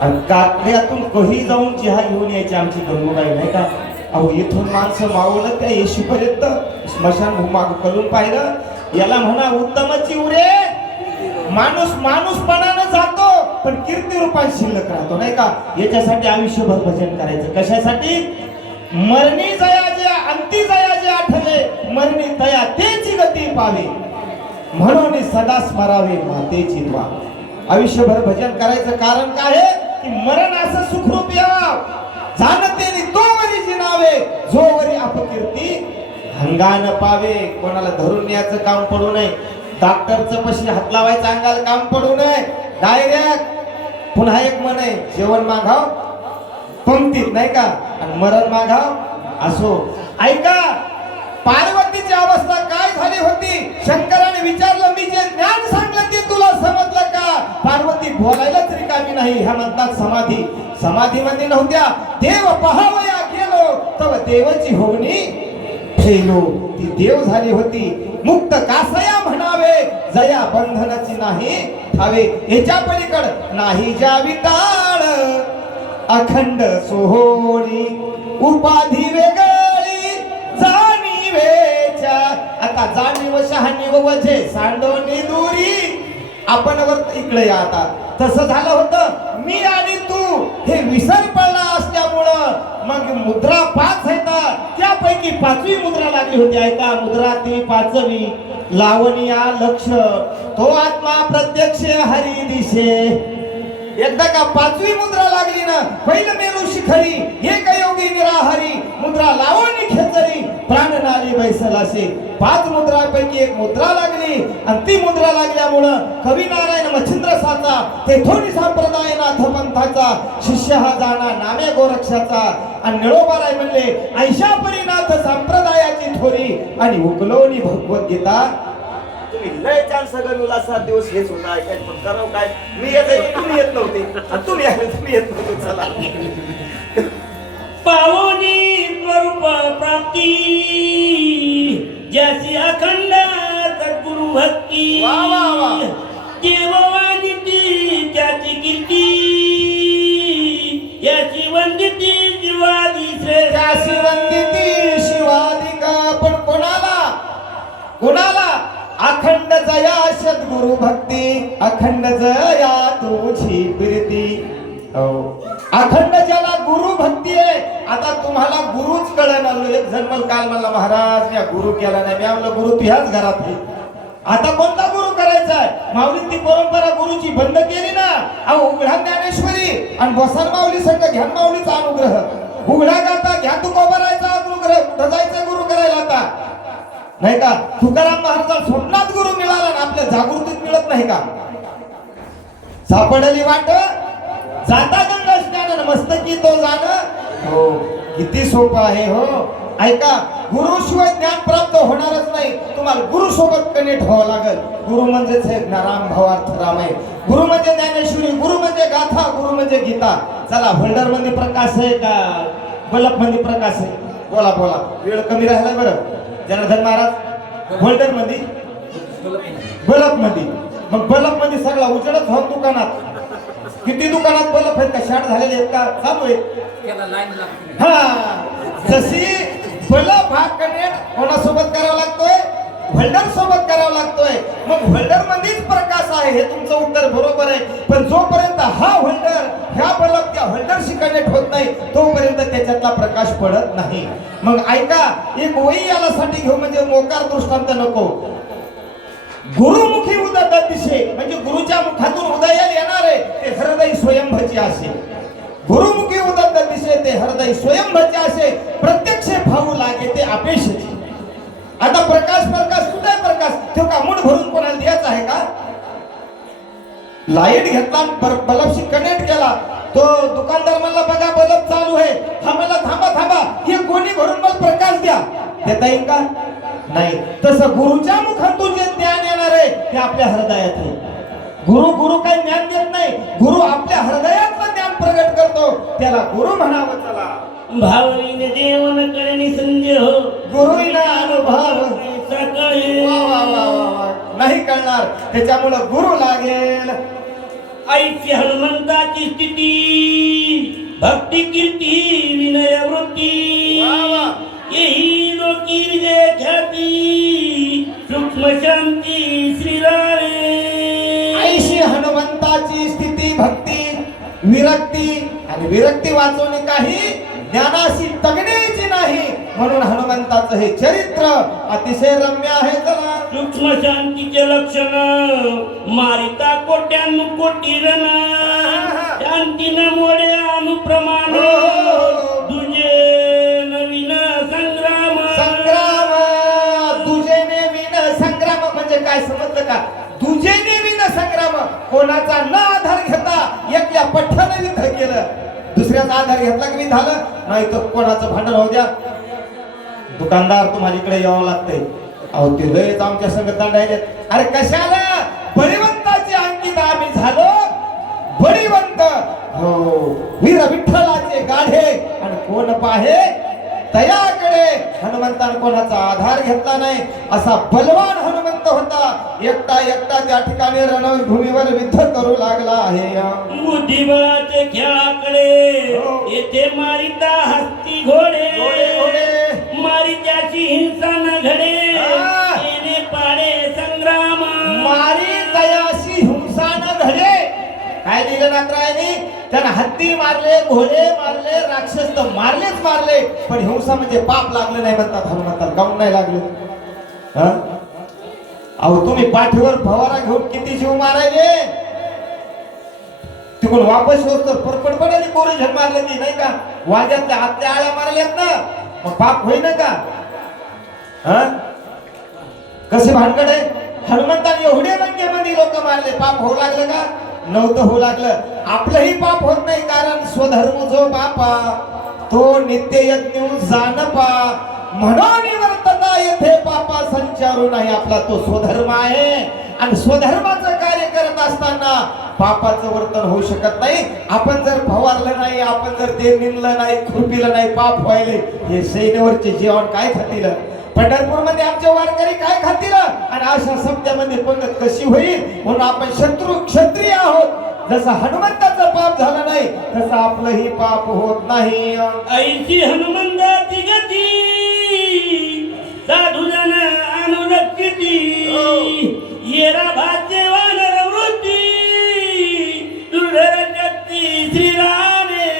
आणि काकड्यातून कही जाऊन चहा घेऊन यायची आमची गंगूबाई नाही का. अहो इथून माणसं मावलं त्या येशीपर्यंत स्मशान भूमाग करून पाहिलं. याला म्हणा उत्तमची उरे. माणूस माणूसपणानं जातो पण कीर्ती रूपात शिल्लक राहतो नाही का. याच्यासाठी आयुष्यभर भजन करायचं. कशासाठी? मरणी जयाचे अंती जयाचे आठवे, मरणी तया तेची गती पावे, म्हणून सदा स्मरावे मातेची द्वा. आयुष्यभर भजन करायचं कारण काय आहे की मरण असं सुखरूप यावं. जाणतेने तो वरी जिनावे, जो वरी अपकीर्ती हंगान पावे. कोणाला धरून न्यायचं काम पडू नये. डॉक्टरचं पशी हात लावायचं अंगाला काम पडू नये. डायरेक्ट पुन्हा एक म्हण आहे, जेवण मागाव पंक्तीत नाही का, आणि मरण मागाव असो. ऐका, पार्वतीची अवस्था काय झाली होती. शंकराने विचारलं, मी जे ज्ञान सांगलं ते तुला समजलं का. पार्वती बोलायलाच रिकामी नाही. ह्या म्हणतात समाधी. समाधीमध्ये नव्हत्या. देव पहावया गेलो तव देवाची होवणी फेलो. ती देव झाली होती. मुक्त कासया म्हणावे, जया बंधनाची नाही ठावे. याच्या पलीकड नाही जावी टाळ, अखंड सोहोळी उपाधी वेगळी जाणीवेच्या. आता जाणीव शहाणीव वजे सांडोनी दुरी. आपण वर इकडे या. आता तसं झालं होतं, मी आणि तू हे विसर पडला असल्यामुळं मग मुद्रा 5 आहेत, त्यापैकी 5वी मुद्रा लागली होती. ऐका, मुद्रा ती 5वी. लावणीया लक्ष तो आत्मा प्रत्यक्ष हरी दिशे. एकदा का 5वी मुद्रा लागली ना, पहिलं मेरू शिखरी एक योगी निराहारी, मुद्रा लावणी खेचरी प्राणनारी बैसलासे. 5 मुद्रापैकी एक मुद्रा लागली आणि ती मुद्रा लागल्यामुळं कवी नारायण मच्छिंद्र साचा तेथोनी संप्रदाय नाथ पंथाचा शिष्य हा जाणा नामे गोरक्षाचा. आणि निळोबाराय म्हणले ऐशा परिनाथ संप्रदायाची थोरी, आणि उकलोनी भगवद्गीता. तुम्ही लय छान सगळं उल्हासात दिवस हेच होता ऐकायचं, पण करावं काय. मी येत तुम्ही येत नव्हते, आणि तुम्ही आले तुम्ही येत नव्हते. चला, पावनी स्वरूप प्राप्ती ज्याची अखंड सद्गुरु भक्ती. वा वा वा. देववानिती त्याची कीर्ती, याची वंदिती जीवादी त्याची वंदिती शिवादिका. पण कोणाला अखंड जया सद्गुरु भक्ती, अखंड जया तुझी प्रीती. अखंड ज्याला गुरु भक्ती आहे. आता तुम्हाला गुरुच कळण आलो. एक जण काल म्हणला, महाराज मी गुरु केला नाही. मी म्हणलं, गुरु तुझ्याच घरात आहे. आता कोणता गुरु करायचा आहे. माऊलींनी ती परंपरा गुरुची बंद केली ना. अहो, उघडा ज्ञानेश्वरी आणि बसार माऊली संघ घ्या माऊलीचा अनुग्रह. उघडा गाता घ्या तुकोबारायचा अनुग्रह. कुठं जायचं गुरु करायला आता नाही का. तुकाराम महाराज स्वप्नात गुरु मिळाला ना, आपल्या जागृतीत मिळत नाही का. सापडली वाट जाता गंगा स्नान मस्तकी तो जाणं. हो, किती सोपं आहे हो. ऐका, गुरुशिवाय ज्ञान प्राप्त होणारच नाही. तुम्हाला गुरु सोबत कनेक्ट व्हावं लागेल. गुरु म्हणजेच राम भावार्थ राम आहे. गुरु म्हणजे ज्ञानेश्वरी, गुरु म्हणजे गाथा, गुरु म्हणजे गीता. चला, होल्डर मध्ये प्रकाश आहे का बल्ब मध्ये प्रकाश आहे. बोला बोला, वेळ कमी राहिला बरं. जनार्दन महाराज होल्डर मध्ये बल्ब मध्ये. मग बल्ब मध्ये सगळा उजेडच होत. दुकानात किती दुकानात बल्ब आहेत का, शाट झालेले आहेत का, चालू आहेत. हा, जशी बल्ब हा कनेक्ट कोणासोबत करावा लागतोय, होल्डर सोबत करावा लागतोय. मग होल्डर मध्येच प्रकाश आहे हे तुमचं उत्तर बरोबर आहे. पण जोपर्यंत हा होल्डर ह्या बल्ब त्या होल्डरशी कनेक्ट होत नाही तोपर्यंत त्याच्यातला प्रकाश पडत नाही. मग ऐका, एक वही यासाठी घेऊ म्हणजे मोकार दृष्टांत नको. गुरुमुखी उदत दिशे म्हणजे गुरुच्या मुखातून उदयाला येणार आहे ते हृदय स्वयंभची असे. गुरुमुखी उदत दिशे ते हृदय स्वयंभचे असे. प्रत्यक्ष भाऊ लागे ते अपेक्षेचे. आता प्रकाश कुठे आहे? प्रकाश तो का मूठ भरून कोणाला द्यायचा आहे का? लाईट घेतला बल्बशी कनेक्ट केला, तो दुकानदार म्हणला बघा बल्ब चालू आहे. हा म्हणला थांबा हे कोणी भरून मला प्रकाश द्या. देता येईल का? नाही. तसं गुरुच्या मुखातून जे ज्ञान येणार आहे ते आपल्या हृदयात आहे. गुरु काही ज्ञान देत नाही. गुरु आपल्या हृदयातलं ज्ञान प्रगट करतो, त्याला गुरु म्हणावं. चला, भावहीन देवन करणी संदेह गुरुविना अनुभव सकाळी नाही कळणार. त्याच्यामुळं गुरु लागेल. ऐशी हनुमंताची स्थिती भक्ती कीर्ती विनय वृत्ती येही लोकी विजय ख्याती सूक्ष्म शांती श्रीरामे. ऐशी हनुमंताची स्थिती भक्ती विरक्ती आणि विरक्ती वाचवणे काही ज्ञानाशी तगण्याची नाही. म्हणून हनुमंताचं हे चरित्र अतिशय रम्य आहे. चला, सूक्ष्म शांतीचे लक्षण मारिता कोट्यानु कोटी रण शांतीन मोडे अनुप्रमाण तुझे नवीन संग्राम. दुजेने विन संग्राम म्हणजे काय समजलं का? दुजेने विन संग्राम, कोणाचा न आधार घेता एकल्या पठ्ठ्याने युद्ध केलं. दुसऱ्याचा आधार घेतला की झालं, नाही तर कोणाचं भांडण होऊ द्या. दुकानदार तुम्हाला इकडे यावं लागतंय. अहो ते लयच आमच्या संगत दांडायले. अरे कशाला? बळीवंताची अंकित आम्ही झालो बळीवंत. हो, वीर विठ्ठलाचे गाढे आणि कोण पाहे तयाकडे. हनुमंताने कोणाचा आधार घेतला नाही. असा बलवान हनुमंत होता. एकटा त्या ठिकाणी रणभूमीवर युद्ध करू लागला आहे. बुद्धिबळाचे खेळाकडे येथे मारिता हस्ती घोडे मारित्याची हिंसा न घडे येणे पाडे संग्राम. मारी तयाशी हिंसा न घडे. काय दिलं नागरायने? त्यानं हत्ती मारले, घोडे मारले, राक्षस तर मारले, पण हिंसा म्हणजे पाप लागलं नाही म्हणतात हनुमंताला. काऊन नाही लागलं? अहो तुम्ही पाठीवर फवारा घेऊन किती जीव मारायले. तिकडून वापस होत तर परपडपणे कोरी झड मारले की नाही का? वाद्यातल्या हातल्या आळ्या मारल्यात ना, मग पाप होईना का? कसे भानगड आहे? हनुमंताने एवढे लंकेमध्ये लोक मारले, पाप होऊ लागलं का? नव्हतं होऊ लागलं. आपलंही पाप होत नाही, कारण स्वधर्म जो बापा तो नित्य यज्ञ जानपा म्हणून वर्तता येथे पापा संचारू नाही. आपला तो स्वधर्म आहे आणि स्वधर्माचं कार्य करत असताना पापाचं वर्तन होऊ शकत नाही. आपण जर फवारलं नाही, आपण जर ते निंदलं नाही, खुरपिलं नाही, पाप व्हायले. हे सैन्यावरचे जेवण काय खातील? पंढरपूर मध्ये आमचे वारकरी काय खातील? आणि अशा शब्दामध्ये पंगत कशी होईल? म्हणून आपण क्षत्रिय आहोत. जसं हनुमंताचं पाप झालं नाही तसं आपलंही पाप होत नाही. ऐशी हनुमंताची गती साधुजन अनुरक्षिती येरा भाचे वानर वृत्ती दुर्धर शक्ती श्रीरामे.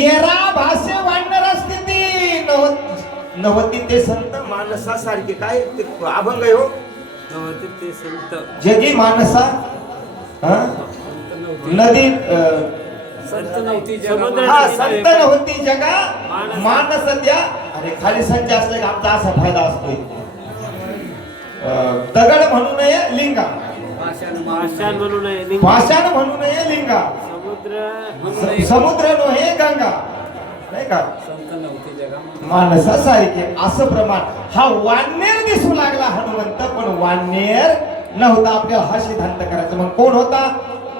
येरा भाषे वाढणार स्थिती नवती ते संत मानसासारखे. काय अभंग आहे हो? नवती ते संत जगी मानसा नदी संत नव्हती संत नव्हती जगा मानस द्या. अरे खाली संच असले आमचा असा फायदा असतोय. दगड म्हणू नये लिंगा, पाषाण म्हणू नये, पाषाण म्हणू नये लिंगा, समुद्र नोहे गंगा. नाही का? संत नव्हती जगा माणसासारखे असं प्रमाण. हा वाननेर दिसू लागला हनुमंत, पण वाननेर नव्हता. आपल्याला हा सिद्धांत करायचा. मग कोण होता?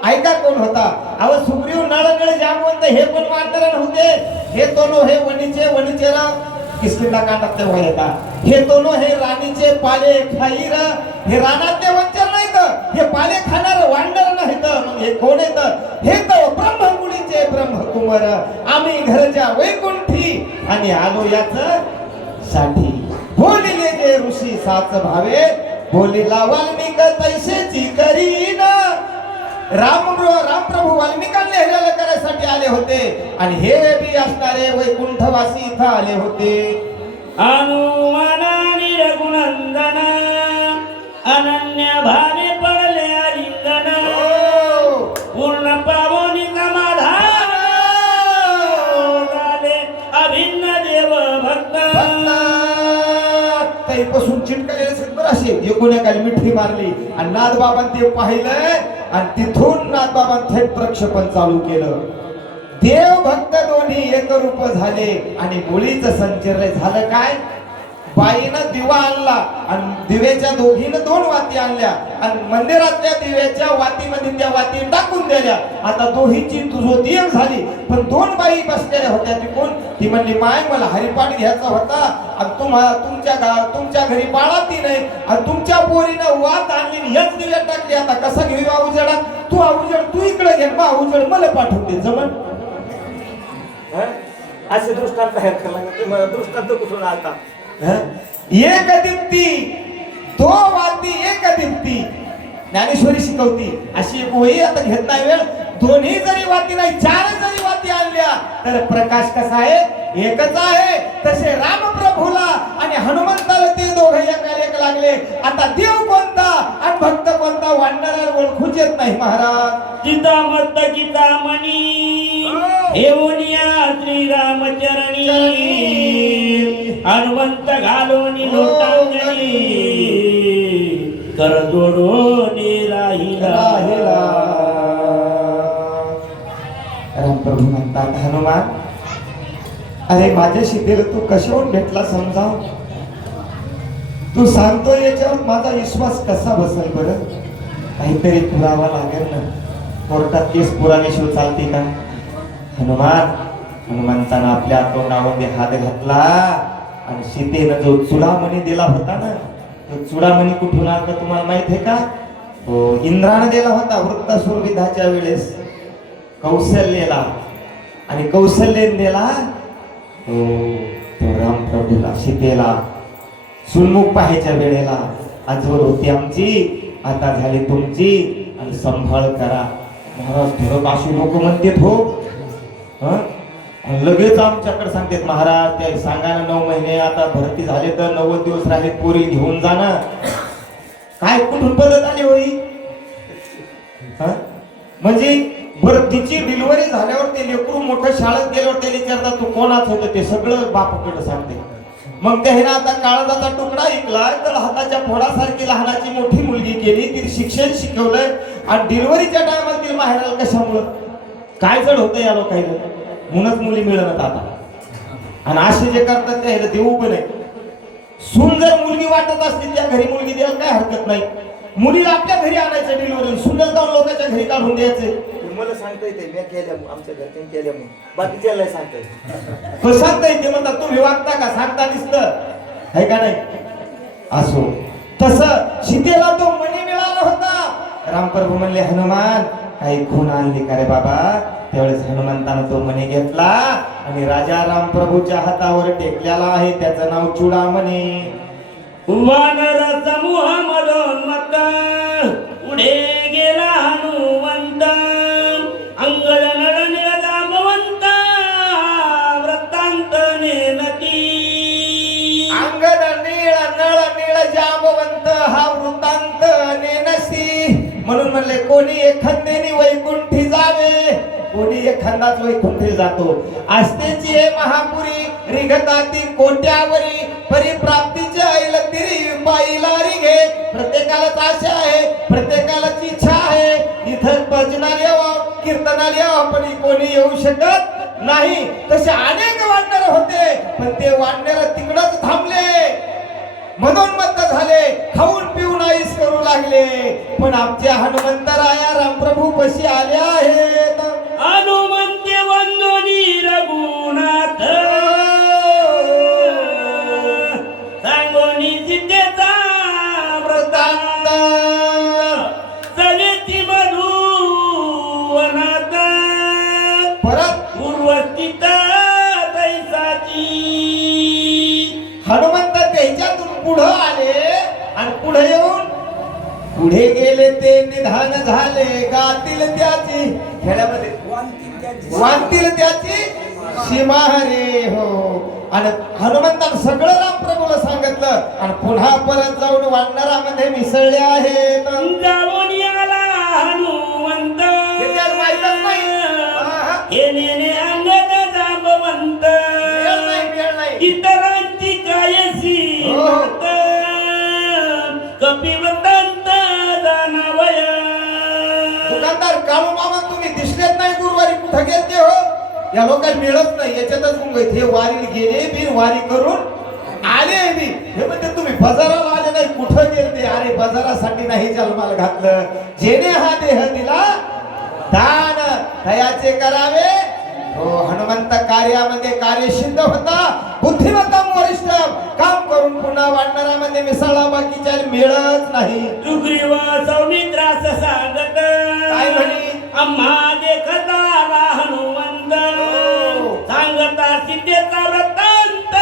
ऐका कोण होता? अहो सुग्रीव नळ जामवंत हे पण वानर नव्हते. हे तोनो हे वणीचे किसकिंदा कांडात तेव्हा येतात. हे तोनो हे राणीचे पाले खाईर. हे रानातले वंचर नाहीत, हे पाले खाणार वांडर नाहीत. मग हे कोण येत? हे तर ब्रह्मकुडीचे ब्रह्मकुमार. आम्ही घरच्या वैकुंठी आणि आलो याच साठी. बोलिले जे हे ऋषी साच भावे बोलीला वाल्मिक तैसेची करीन. रामप्रभू वाल्मिकांना हेरायला करायसाठी आले होते आणि हे बी असणारे वैकुंठवासी इथं आले होते. हनुमानानी रघुनंदना अनन्य भावे पडले आलिंगन. पूर्ण पावनी समाधान झाले अभिन्न देव भक्त. पासून चिटकलेले असे एकूण एकाला मिठी मारली आणि नाथबाबां ते पाहिलंय आणि तिथून नाथबाबां थेट प्रक्षेपण चालू केलं. देव भक्त दोन्ही एक रूप झाले आणि मुलीचं संचर्य झालं काय. बाईनं दिवा आणला आणि दिव्याच्या दोघीनं 2 वाती आणल्या आणि मंदिरातल्या दिव्याच्या वातीमध्ये त्या वाती टाकून दिल्या. आता दोहीची ज्योती एक झाली. पण 2 बाई बसलेल्या होत्या. ती कोण? ती म्हणली माय मला हरिपाठ घ्यायचा होता आणि तुमच्या घरी बाळाती नाही आणि तुमच्या पोरीनं वात आणली हेच दिव्यात टाकली. आता कसा घेऊ अवजडात? तू अवजड तू इकडे घे बा अवजड मला पाठवून दे जमन. असे दृष्टांत बाहेर केला दृष्टांत कुठून आलता. एक दीप्ती 2 वाती एक दीप्ती ज्ञानेश्वरी शिकवती. अशी एक वही आता घेत नाही वेळ. दोन्ही जरी वाती नाही 4 जरी वाती आणल्या तर प्रकाश कसा आहे? एकच आहे. तसे रामप्रभूला आणि हनुमंताला ते दोघे एकाला एक लागले. आता देव कोणता आणि भक्त कोणता वाढणारा ओळखूच येत नाही महाराज. चितामत चितामणी येऊनिया श्रीरामचरणी. हनुमंत घालोनी लोटांगणी कर जोडोनी राहिला. रामप्रभू म्हणतात हनुमान अरे माझ्या सीतेला तू कशावरून भेटला समजाव. तू सांगतो याच्यावर माझा विश्वास कसा बसेल बरं. काहीतरी पुरावा लागेल ना. कोर्टात केस पुराव्याशिवाय चालते का. हनुमंतानं आपल्या तोंडामध्ये हात घातला आणि सीतेनं जो चुडामणी दिला होता ना तो चुडामणी कुठून आला तुम्हाला माहित आहे का. तो इंद्रानं दिला होता वृत्तासुर युद्धाच्या वेळेस कौशल्याला आणि कौशल्याने दिला तो रामप्रभूला सीतेला. सुन्मुख पाहायच्या वेळेला आजवर होती आमची आता झाली तुमची आणि संभाळ करा. महाराज ठरत अशी लोक म्हणतात हो. लगेच आमच्याकडे सांगतात महाराज ते सांगा ना 9 महिने आता भरती झाले तर 90 दिवस राहिले पोरी घेऊन जाणं. काय कुठून पद्धत आली होई. म्हणजे बरं तिची डिलिव्हरी झाल्यावर ते लेकरू मोठं शाळेत गेल्यावर ते विचारतात तू कोणाच होतं ते सगळं बापाकडे सांगते. मग त्याने आता काळजाचा तुकडा ऐकला तर हाताच्या फोडासारखी लहानाची मोठी मुलगी केली. तिने शिक्षण शिकवलंय आणि डिलिव्हरीच्या टायमाला तिला माहेराला कशामुळं काय जड होतं या लोकांना म्हणूनच मुली मिळत आता. आणि असे जे करतात त्याला देऊ पण नाही. सून जर मुलगी वाटत असतील त्या घरी मुलगी द्यायला काय हरकत नाही. मुलीला आपल्या घरी आणायचं डिलिव्हरी सुंदर जाऊन लोकांच्या घरी काढून द्यायचे. मला सांगता येते मी केल्या आमच्या घरच्या केल्या म्हणून बाकीच्याला सांगता येते. सांगता येते म्हणतात तुम्ही वागता का सांगता दिसतं आहे का नाही. असो तसं सीतेला तो मणी मिळाला होता. रामप्रभू म्हणले हनुमान काही खून आणली का रे बाबा. त्यावेळेस हनुमंतानं तो मणी घेतला आणि राजा रामप्रभूच्या हातावर टेकलेला आहे त्याचं नाव चुडामणी. वानर समूह मदोन्मत्त पुढे गेला हनुमंत. अंगद नळ निळजांबवंत वृत्तांत नेनती. अंगद नीळ नळ नीळ जांबवंत हा वृत्तांत नेनसी. म्हणून म्हणले कोणी एखाद्याने वैकुंठी जावे. कोणी एखादाच वैकुंठी जातो. आस्तेची हे महापुरी रिघताती कोट्यावरी परिप्राप्तीच्या ऐल तिरी बाईला रिघे. प्रत्येकालाच आशा आहे प्रत्येकालाच इच्छा आहे इथं भजनाला यावं कीर्तनाला यावं पण कोणी येऊ शकत नाही. तसे अनेक वाढणारे होते पण ते वाढणारे तिकडच थांबले. मनोन्मत्त झाले खाऊन पिऊन आईस करू लागले. पण आमच्या हनुमंतराया रामप्रभू पशी आले आहेत. हनुमंते वंदोनी रघुनाथ सांगोनी सीतेचा वृत्तांत. चलेची मधुवनात परत पूर्वस्थित तैसाची. हनुमंत त्याच्यातून पुढं आले आणि पुढे येऊन पुढे गेले ते निधान झाले गातील त्याची खेड्यामध्ये वांतील त्याची सीमा रे हो. आणि हनुमंतानं सगळं रामप्रभूला सांगितलं आणि पुन्हा परत जाऊन वानरामध्ये मिसळले आहेत. जाऊन याला हनुमंत हे त्याला माहीतच नाही. आहा. हे नेने अंगद जांबवंत मिळेल नाही. इतरांची कायसी हो. कपिवतंत दानवय दुकानदार काळू मामा तुम्ही दिसलेत नाही गुरुवारी कुठे गेलते हो. या लोकांना मिळत नाही याच्यातच मुंगत हे वारी गेले बी वारी करून आले बी हे म्हणते तुम्ही बाजाराला आले नाही कुठं गेलते. अरे बाजारासाठी नाही जन्माला घातलं. जेने हा देह दिला दान दयाचे करावे हो. हनुमंत कार्यामध्ये कार्यसिद्ध होता. बुद्धिमत्तम वरिष्ठ काम करून पुन्हा वानरामध्ये मिसळला बाकीच्या मिळत नाही. सुग्रीवा सौमित्रास सांगत काय म्हणे? आम्हा देखता हनुमंत सांगता सीतेचा वृत्तांत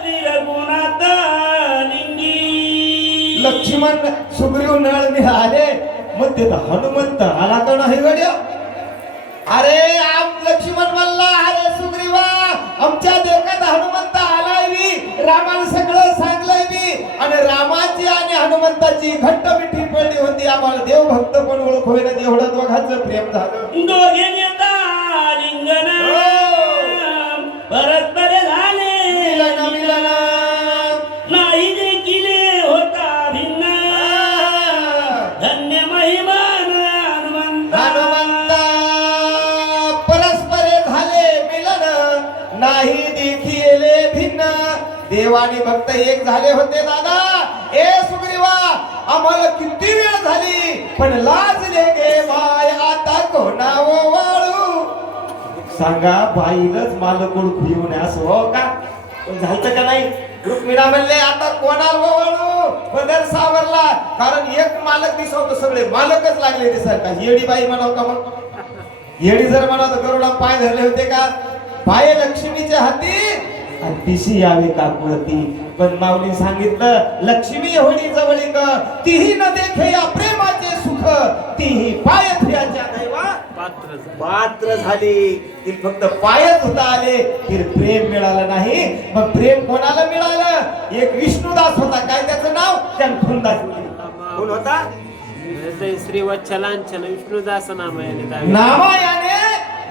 श्री रघुनाथ लिंगी. लक्ष्मण सुग्रीव नळ निघाले मग ते हनुमंत आला का नाही गड्या. अरे लक्ष्मण म्हणला अरे सुग्रीवा आमच्या देखत हनुमंत आलाय बी रामाला सगळं सांगलंय बी आणि रामाची आणि हनुमंताची घट्ट मिठी पडली होती. आम्हाला देवभक्त पण ओळख होईना एवढं दोघांचं प्रेम झालं. दोघे नेता लिंगन परस्पर झाले मिलन नाही देखील होता भिन्न धन्य महिमान हनुमंता. परस्परे झाले मिलन नाही देखिले भिन्न. देव आणि भक्त एक झाले होते दादा. ए सुग्रीवा आम्हाला किती वेळ झाली पण लाजले गे बाय आता कोणाव वाळू. सांगा बाईलच मालक ओळखू येऊन असं हो का पण झालं का नाही. रुक्मिणा म्हणले आता कोणाला वळू बदल सावरला कारण एक मालक दिसवतो सगळे मालकच लागले दिसत का. येडी बाई म्हणाव का मग. येडी जर म्हणाव तर गरुडा पाय धरले होते का. पाय लक्ष्मीच्या हाती आणि तिशी यावे का कुळती. पण माऊली सांगितलं लक्ष्मी एवढी जवळीक तीही न देखे या प्रेमाचे सुख तीही पाय धुयाच्या दैवा पात्र झाली. ती फक्त पायच होता आले ती प्रेम मिळालं नाही. मग प्रेम कोणाला मिळालं. एक विष्णुदास होता काय त्याचं नाव त्यानं खून दाखवली. कोण होता श्री वत्सलांचन विष्णुदास नामायाने नामायाने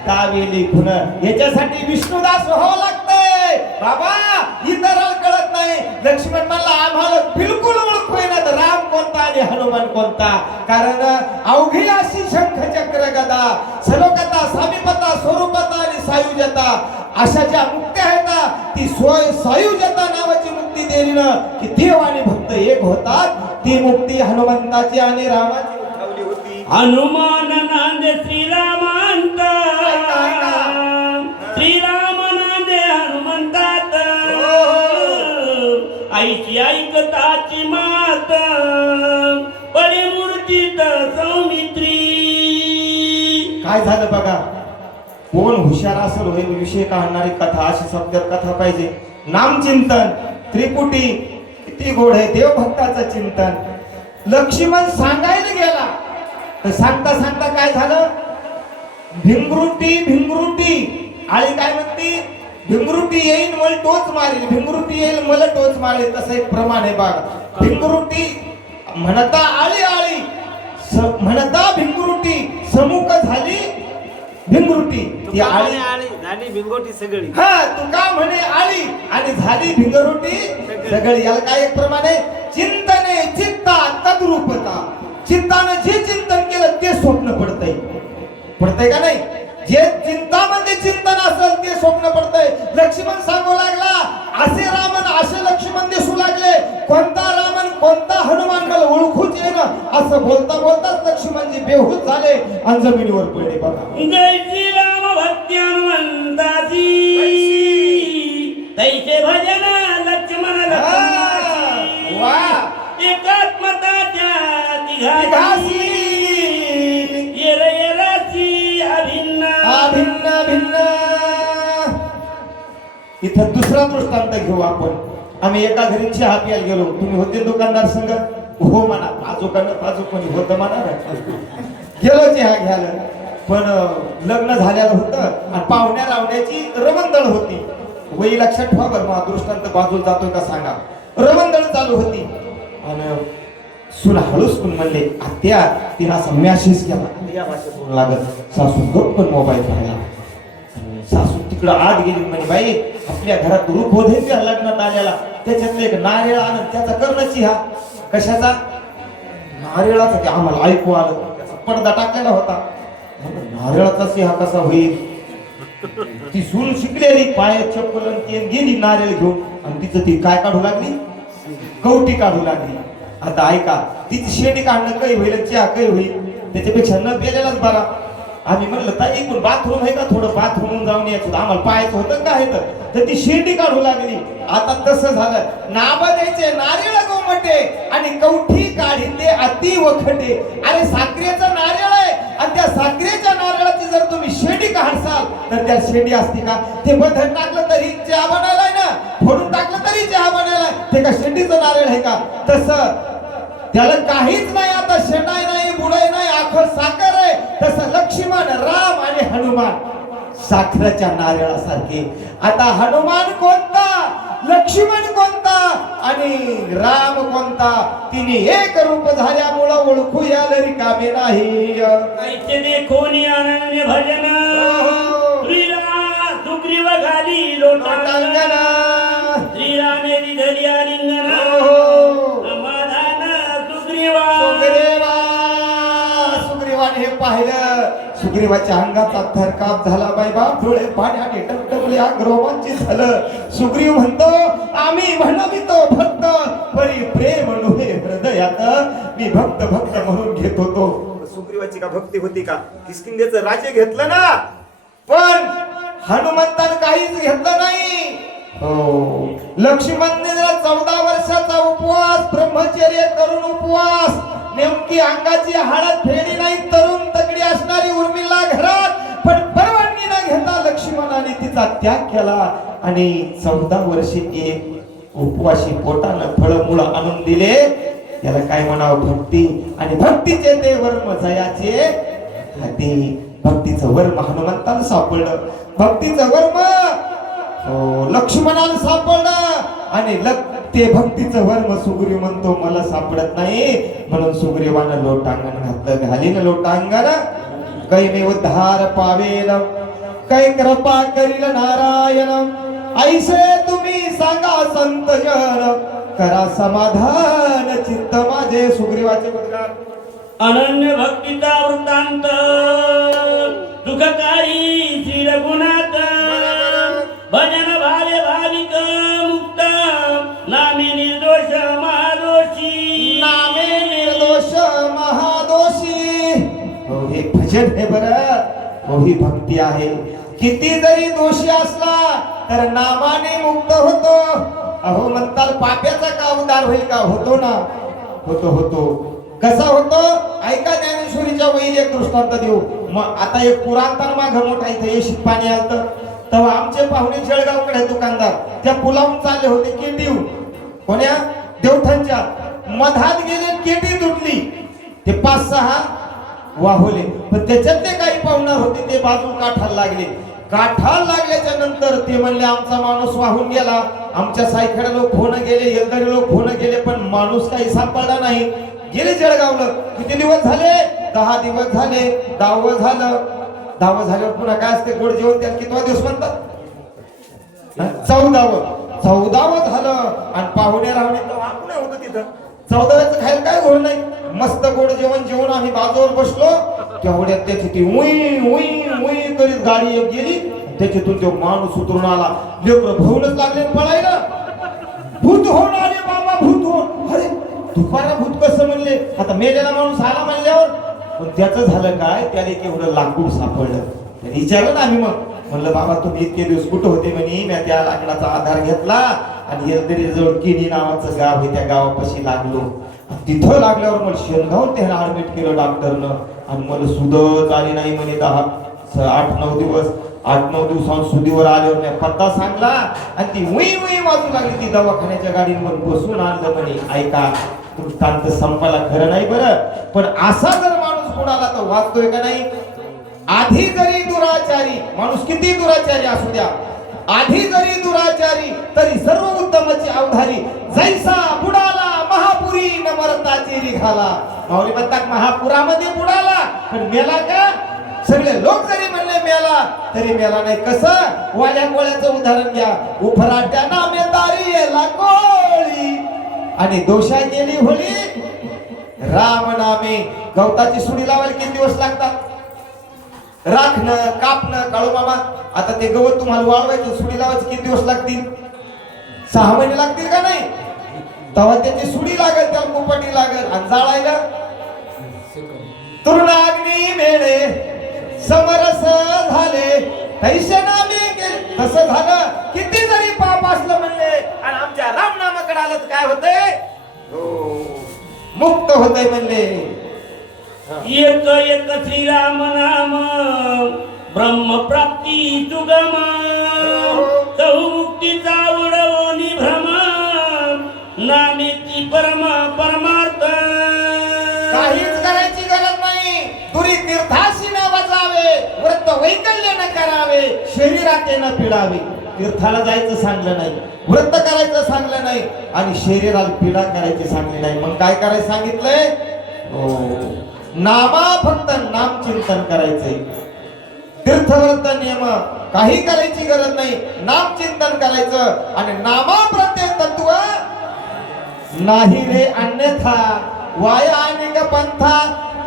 दावेली खुन. याच्यासाठी विष्णुदास व्हावं लागतंय बाबा. इतराला कळत नाही. लक्ष्मण म्हणला आम्हाला बिलकुल ओळख होईना तर राम कोणता आणि हनुमान कोणता. कारण अवघी अशी शंख चक्र गदा सलोकता सामीपता स्वरूपता आणि सायुजता अशा ज्या मुक्त्या आहेत ती सायुजता नावाची मुक्ती दिली ना की देव आणि भक्त एक होतात. ती मुक्ती हनुमंताची आणि रामाची उठवली होती. हनुमान नांदे श्रीरामांत श्रीराम नांदे हनुमंतात आईची ऐकताची मात पडे मूर्तीत सौमित्री. काय झालं बघा. कोण हुशार असेल होय विषय काढणारी कथा अशी शब्दात कथा पाहिजे. नामचिंतन त्रिपुटी किती गोड आहे देवभक्ताचं चिंतन. लक्ष्मण सांगायला गेला तर सांगता सांगता काय झालं. भिंगरुटी भिंगरुटी आळी काय म्हणती. भिंगरुटी येईल मला टोच मारेल भिंगरुटी येईल मला टोच मारेल तसं एक प्रमाण आहे बघ. भिंगरुटी म्हणता आळी आळी म्हणता भिंगरुटी समुख झाली भिंगरुटी. ती आळी झाली भिंगोटी सगळी. हा तू का म्हणे आळी आणि झाली भिंगरुटी सगळी. याला काय एक प्रमाण आहे. चिंतने चित्ता तद्रूपता. चित्तानं जे चिंतन केलं ते स्वप्न पडतंय का नाही. जे चिंतामध्ये चिंतन असेल ते स्वप्न पडतंय. लक्ष्मण सांगू लागला असे रामन असे लक्ष्मण दिसू लागले. कोणता रामन कोणता हनुमान मला ओळखूच येईना. असं बोलता बोलताच लक्ष्मणजी बेहूश झाले आणि जमिनीवर पडले बघा. जय श्रीराम भक्ती हनुमंताची तैसे भजन लक्ष्मण लक्ष्मणाची. वा एकात्मताच्या तिघासी घासी येराची अभिन्न भिन्न भिन्न. इथं दुसरा दृष्टांत घेऊ आपण. आम्ही एका घरी चहा प्यायला गेलो. तुम्ही होते दुकानदार संघ? हो म्हणा. बाजू कोणी होतं म्हणा. गेलो चहा घ्यायला. पण लग्न झालेलं होतं आणि पाहुण्या लावण्याची रमंदळ होती. वही लक्षात ठेवा बरं. मग दृष्टांत बाजूला जातोय का सांगा. रमंदळ चालू होती आणि सुना हळूच कोण म्हणले आत्या तिला असा मॅसेज केला या भाषेत बोलू लागत. सासू गप्पन मोबाईल पाहिला. सासू तिकडं आत गेली म्हणे बाई आपल्या घरात रूप होते त्या लग्नात आल्याला त्याच्यातलं एक नारळ आणून त्याचा करणची हा कशाचा नारळाचा ते आम्हाला ऐकू आलं. त्याचा पडदा टाकलेला होता. नारळाचा सिंहा कसा होईल. ती सून शिकलेली पायात चप्पल गेली नारळ घेऊन आणि तिचं ती काय काढू लागली कवटी काढू लागली. आता ऐका तिची शेंडी काढणं काही होईल चहा काही होईल त्याच्यापेक्षा न पेलेलाच बरा. आम्ही म्हणलं ताई पण बाथरूम आहे का थोडं बाथरूम जाऊन यायचं आम्हाला पाहायचं होतं काय तर ती शेंडी काढू लागली. आता तसं झालं. नाव द्यायचे नारळ गोमटे आणि कवठी काढिते अति वखटे. अरे साखरेचं नारळ आहे आणि त्या साखरेच्या नारळाची जर तुम्ही शेंडी काढसाल तर त्या शेंडी असते का. ते बधन टाकलं तरी चहा बनायलाय ना फोडून टाकलं तरी चहा बनायलाय. ते का शेंडीचं नारळ आहे का. तसं त्याला काहीच नाही. आता शेंडाय नाही बुडाय नाही आखर साखर आहे. तसं लक्ष्मण राम आणि हनुमान साखरेच्या नारळासारखे. आता हनुमान कोणता लक्ष्मण कोणता आणि राम कोणता तिने एक रूप झाल्यामुळं ओळखू यायला रिकामे नाही. ऐचे देखोनी अनन्य भजन श्रीराम सुग्रीव घाली लोटांगण श्रीरामे धरिया लिंगण समाधान सुग्रीवा. सुग्रीवाने हे पाहिलं. सुग्रीवाच्या अंगाचा थरकाप झाला. बाई बाप डोळे पाण्याने टकटकले रोमांचित झालं. सुग्रीव म्हणतो आम्ही म्हणवितो भक्त परी प्रेम नव्हे हृदयात. मी भक्त भक्त म्हणून घेत होतो. सुग्रीवाची का भक्ती होती का. किष्किंधेचं राज्य घेतलं ना पण हनुमंतानं काहीच घेतलं नाही. हो लक्ष्मणने 14 वर्षाचा उपवास ब्रह्मचर्य करून उपवास नेमकी अंगाची हळद फेडी नाही तरुण तगडी असणारी उर्मिला घरात पण परवानगी न घेता लक्ष्मणाने तिचा त्याग केला आणि 14 वर्षे एक उपवासी पोटानं फळमुळं आणून दिले. त्याला काय म्हणावं भक्ती आणि भक्तीचे ते वर्म जयाचे हाती. भक्तीचं वर्म हनुमंताला सापडलं. भक्तीचं वर्म लक्ष्मणाला सापडलं आणि ते भक्तीचं वर्म सुग्रीव म्हणतो मला सापडत नाही. म्हणून सुग्रीवानं लोटांगण घातलं. घालीन लोटांगण कै मी उद्धार पावेल कै कृपा करील नारायण. ऐसे तुम्ही सांगा संत जन करा समाधान चित्त माझे. सुग्रीवाचे उद्गार. अनन्य भक्तीचा वृत्तांत दुःखकारी श्री रघुनाथ भजन भावे भाविक मुक्त नामे निर्दोष महादोषी. नामे निर्दोष महादोषी. हो हे भजन हे बरं. हो ही भक्ती आहे. किती जरी दोषी असला तर नामाने मुक्त होतो. अहो म्हणतात पाप्याचा का उद्धार होईल का. होतो ना होतो. कसा होतो ऐका ज्ञानेश्वरीच्या वहील एक दृष्टांत देऊ. मग आता एक पुरातन मागं मोठा इथे येशीत पाणी आलं तेव्हा आमचे पाहुणे जळगावकडे दुकानदार त्या पुलावून चालले होते केटीव कोण्या देवठांच्या मधात गेले केटी तुटली. ते 5-6 वाहुले पण त्याच्यातले काही पाहुणार होते ते बाजू काठाला लागले. काठाला लागल्याच्या नंतर ते म्हणले आमचा माणूस वाहून गेला. आमच्या सायखेडा लोक फोन गेले येलदरी लोक फोन गेले पण माणूस काही सापडला नाही. गेले जळगावला. किती दिवस झाले 10 दिवस झाले. 10वं झालं. 10वं झाल्यावर पुन्हा काय असते गोड जेवण त्याला कितवा दिवस म्हणतात 14वं झालं आणि पाहुणे राहुणे तेव्हा आपण होतो तिथं. 14व्याचं खायला काय गोड नाही. मस्त गोड जेवण जेवून आम्ही बाजूवर बसलो तेवढ्यात त्याची ती उई उई उई करीत गाडी एक गेली. त्याच्यातून तो माणूस उतरून आला. लेकर भाऊनच लागले पळायला. भूत होऊन आले बाबा भूत होऊन. अरे दुपारा भूत कसं म्हणले. आता मेलेला माणूस आला म्हणल्यावर पण त्याचं झालं काय त्याने केवढं लाकूड सापडलं. विचारलं ना आम्ही मग म्हणलं बाबा तुम्ही इतके दिवस कुठं होते म्हणे. मी त्या लाकडाचा आधार घेतला आणि येलदरी जवळ किनी नावाचं गाव आहे त्या गावापाशी लागलो. तिथं लागल्यावर मला शेणगाव त्याला ऍडमिट केलं डॉक्टरनं आणि मला सुधच आली नाही म्हणे 8-9 दिवस. 8-9 दिवसांत सुदीवर आल्यावर मी पत्ता सांगला आणि ती उई उई वाजू लागली. ती दवाखान्याच्या गाडीवर बसून आणलं म्हणे. ऐका वृत्तांत संपाला खरं नाही बरं, पण असा जर माणूस बुडाला तर वाचतोय का नाही? आधी जरी दुराचारी माणूस किती दुराचारी असू द्या, आधी जरी दुराचारी तरी सर्व उत्तमाची अवधारी. जैसा बुडाला महापुरी न मरताची निघाला. माऊली म्हणतात महापुरामध्ये बुडाला पण मेला का? सगळे लोक जरी म्हणले मेला तरी मेला नाही. कसं? वाड्या कोळ्याचं उदाहरण घ्या. उफराट्या नामे तारी येला कोळी आणि दोषा गेली होळी. राम नामे गवताची सुडी लावायला किती दिवस लागतात? राखणं कापणं काळू मामा. आता ते गवत तुम्हाला वाळवायचं सुडी लावायची किती दिवस लागतील? 6 महिने लागतील का नाही? तेव्हा त्याची सुडी लागेल, त्याला कुपटी लागेल आणि जाळायला तरुणाग्नी मेळे समरस झाले तैसे नामे गेले. तसं झालं किती जरी पाप असलं म्हणले आणि आमच्या राम नामाकडे आलं तर काय होतंय? मुक्त होतंय म्हणले. एक एक श्रीराम नाम ब्रह्म प्राप्ती सुगम मुक्तीचा उडवणी भ्रम नामेची परमार्थ. काहीच करायची गरज नाही. दुरी तीर्थाशी न वाजावे, व्रत वैकल्य न करावे, शरीरात न पिडावे. तीर्थाला जायचं सांगलं नाही, व्रत करायचं सांगलं नाही आणि शरीराला पीडा करायची सांगली नाही. मग काय करायचं सांगितलंय? नामा फक्त नाम चिंतन करायचंय. तीर्थव्रत नियम काही करायची गरज नाही. नाम चिंतन करायचं आणि नामा प्रत्येक तत्व नाही रे अन्यथा वाया अनेक पंथा.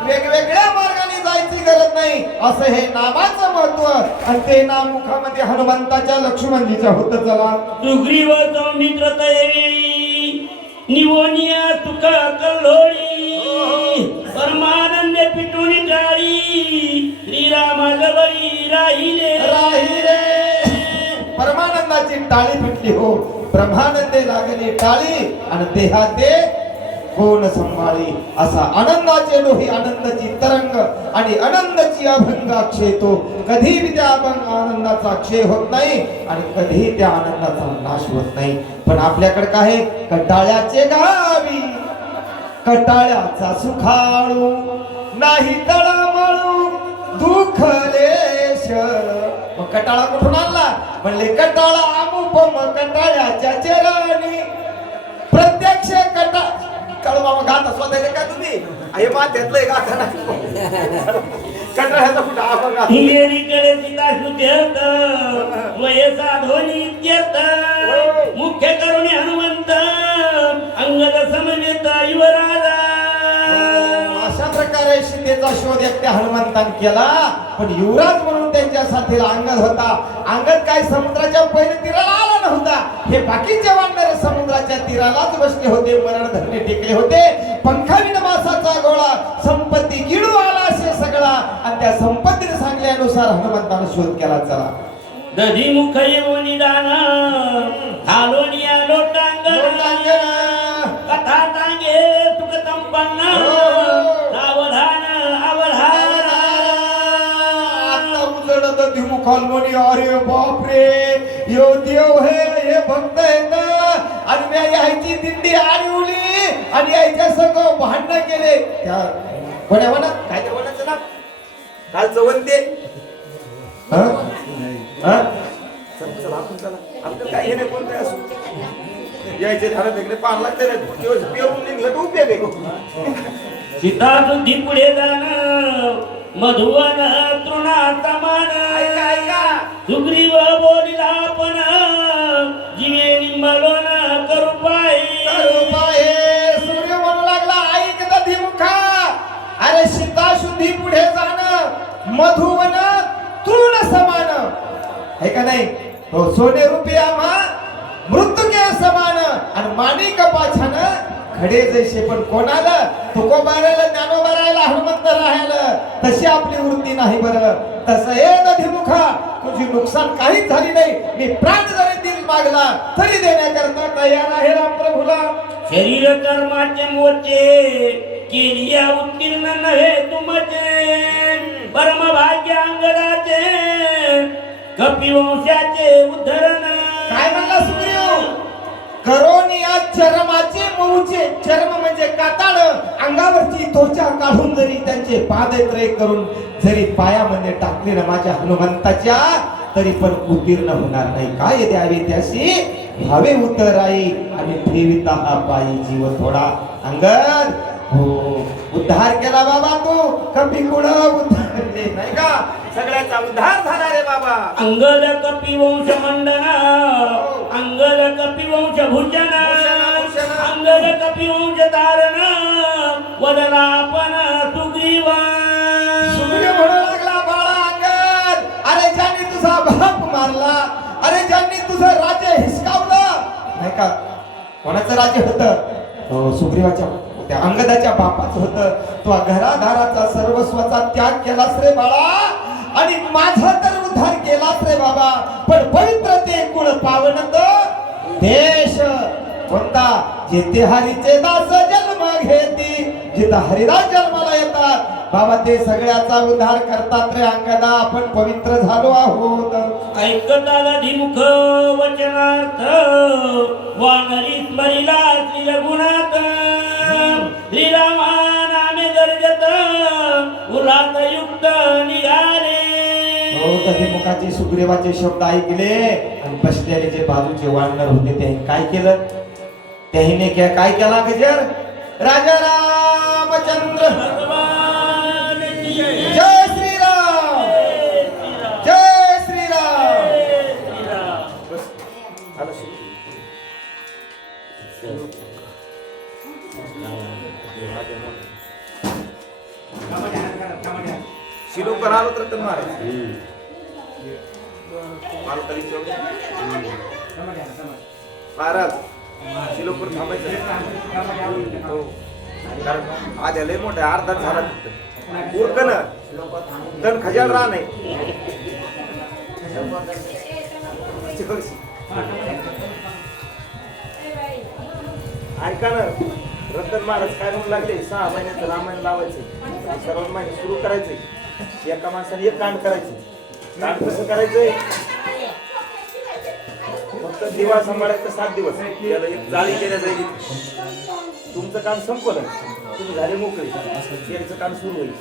वेगवेगळ्या मार्गाने जायची गरज नाही. असं हे नामाचं महत्व आणि ते नाम मुखामध्ये हनुमंताच्या लक्ष्मणजीच्या होत. चला सुग्रीव सौमित्र तैरी निवोनिया तुका कल्लोळी परमानंद पिटून टाळी श्रीरामा जवळी राहिले राहिले. परमानंदाची टाळी पिटली हो, ब्रह्मानंदे लागली टाळी आणि देहाते कोण संभाळी. असा आनंदाचे डोही आनंदाची तरंग आणि आनंदाची अभंग अक्षयतो. कधी बी त्या अभंग आनंदाचा क्षय होत नाही आणि कधी त्या आनंदाचा नाश होत नाही. पण आपल्याकडे काय? कटाळ्याचे गावी कटाळ्याचा सुखाळू नाही तळमळू दुःखलेश. मग कटाळा कुठून आणला? म्हणले कटाळा अनुपम कटाळ्याच्या चरणी प्रत्यक्ष काळू मामा गात स्वतः का तुम्ही? हे माथ्यातलंय गाथा नाही. कटाळ्याचा कुठं आपण हिलेरीकडे सीता सुत्यर्थ वयसा ध्वनी इत्यर्थ मुख्य करुणे हनुमंत अंगद समवेत युवराजा. अशा प्रकारे सीतेचा शोध एकट्या हनुमंतान केला. पण युवराज म्हणून त्यांच्या साथीला अंगद होता. अंगद काय समुद्राच्या पहिले तीराला आला नव्हता. हे बाकीचे वानर समुद्राच्या तीरालाच बसले होते, मरण धरणे टेकले होते. पंखाविन मासाचा गोळा संपत्ती गिळू आला असे सगळा आणि त्या संपत्तीने सांगल्यानुसार हनुमंताने शोध केला. चला दधी मुख येऊनी दान हालोनिया लोटांगण कथा सांगे तुक संपन्न सावधान अवधान. आता उजडत धिमुखालमोनी. अरे बापरे, यो देव हे भक्त आहेत आणि मी यायची दिंडी आडवली आणि यायच्या संग भांडण केले. त्या कोण्या म्हणा काय ते म्हणायचं ना काल चवंते आपलं काय हे नाही कोणतं असो यायचे झालं तिकडे पाहायला लागते दिवस पिऊन निघलं तर उपयोग आहे. सीता सुद्धी पुढे जाणं मधुवन तृणाचा मान सुग्रीव बोलिला पण जीवे निंबलोन करू पाय. सूर्य म्हणू लागला ऐक दधिमुखा. अरे सीता शुद्धी पुढे जाणं मधुवन तृण समान है का नाही? हो सोने रुपया मा मृत्युके समान आणि माणिक पाछान खडे जैसे. पण कोणाला तुको मारायला ज्ञानो मारायला हनुमंत राहायला तशी आपली वृत्ती नाही बरं. तसं हे दधिमुखा तुझी नुकसान काहीच झाली नाही. मी प्राण जरी दिल मागला तरी देण्याकरता तयार आहे राम प्रभूला. शरीर कर्माचे मोचे केली उत्तीर्ण नव्हे तुमचे परम भाग्य अंगदाचे कपिवंशाचे उद्धरण काय म्हणला सुग्रीव? करोन या चरमाचे मऊचे, चर्म म्हणजे कातड, अंगावरची त्वचा काढून जरी त्यांचे पादत्रय करून जरी पायामध्ये टाकले ना माझ्या हनुमंताच्या, तरी पण उत्तीर्ण होणार नाही. काय द्यावे त्याशी भावे उतराई आणि ठेविता हा पायी जीव थोडा. अंगद हो, उद्धार केला बाबा तू, कपी कुळ उद्धारले नाही का, सगळ्याचा उद्धार झाला रे बाबा. अंगद कपिवंश मंडना, अंगद कपिवंश भूषण, अंगद कपिवंश तारण, वदना आपण सुग्रीवा. सुग्रीव म्हणू लागला, बाळा अंगद, अरे ज्यांनी तुझा बाप मारला, अरे ज्यांनी तुझं राज्य हिसकावलं नाही का, कोणाचं राज्य होतं? सुग्रीवाच्या, त्या अंगदाच्या बापाचं होतं. तो घरादाराचा सर्वस्वाचा त्याग केलास रे बाळा, आणि माझा तर उद्धार केलास रे बाबा. पण पवित्र ते कुळ पावन देश कोणता? जिथे हरीचे दास जन्म घेती, जिथं हरिदास जन्माला येतात बाबा, ते सगळ्याचा उद्धार करतात रे अंगदा. आपण पवित्र झालो आहोत. ऐकताला धिमुख वचनार्थ, वानरी स्मरिला श्रीरघुनाथ, श्रीरामा नामे गर्जत, उरात युक्त निघाले. ते मुखाचे सुग्रीवाचे शब्द ऐकले आणि बसलेले जे बाजूचे वानर होते ते काय केलं? त्याने काय केला गजर? राजा रामचंद्र भगवान की जय. जय श्रीराम, जय श्रीराम. शिलोकर आलो तर महाराज शिलोकर थांबायचं हो. कारण आज लय मोठा अर्धा झाला उरकन दन खजाल राह नाही. ऐका ना, रतन महाराज काय म्हणू लागले, 6 महिन्याचं रामायण लावायचं, सर्व महिने सुरू करायचंय. एका माणसाने एक कांड करायचं. कांड कसं करायचंय? फक्त दिवा सांभाळायचं 7 दिवस, त्याला एक जाळी केल्या जाईल. तुमचं काम संपलं, तुम्ही झाले मोकळे, यायचं काम सुरू होईल.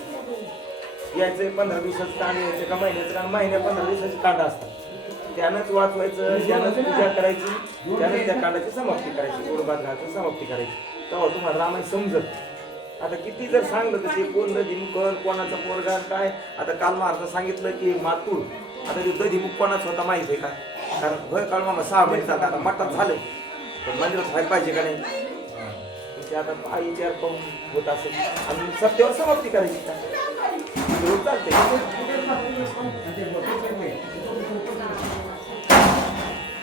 यायचं 15 दिवसाचं कांड, यायचं का महिन्याचं कांड, महिन्या 15 दिवसाची कांड असतात. त्यानंच वाचवायचं, त्यानंच पूजा करायची, त्यानंच त्या कांडाची समाप्ती करायची, गोडभात घालायची, समाप्ती करायची. तेव्हा तुम्हाला रामायण समजत. आता किती जर सांगलं तर ते कोण दधिमुख, कोणाचा पोरगा काय. आता काल महाराज सांगितलं की मातूळ, आता ते दधिमुख कोणाच होता माहित आहे का? कारण भय काळ मामा 6 महिने झाला, आता मठात झालं, पण मंदिरात व्हायला पाहिजे का नाही? ते आता आई विचार पाहून होत असेल आणि सत्यावर समाप्ती करायची का चालते.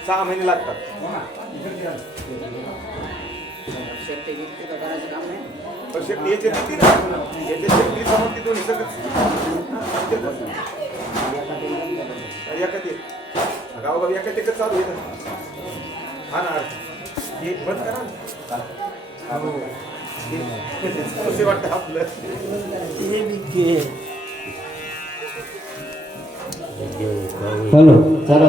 6 महिने लागतात. शेट्टी याचे किती ना, याचे शेट्टी समाप्ती दोन्ही सगळं गावगाव एका तिकडे चालू आहे. हा ना, हे बंद करा ना. वाटतं आपलं हॅलो चला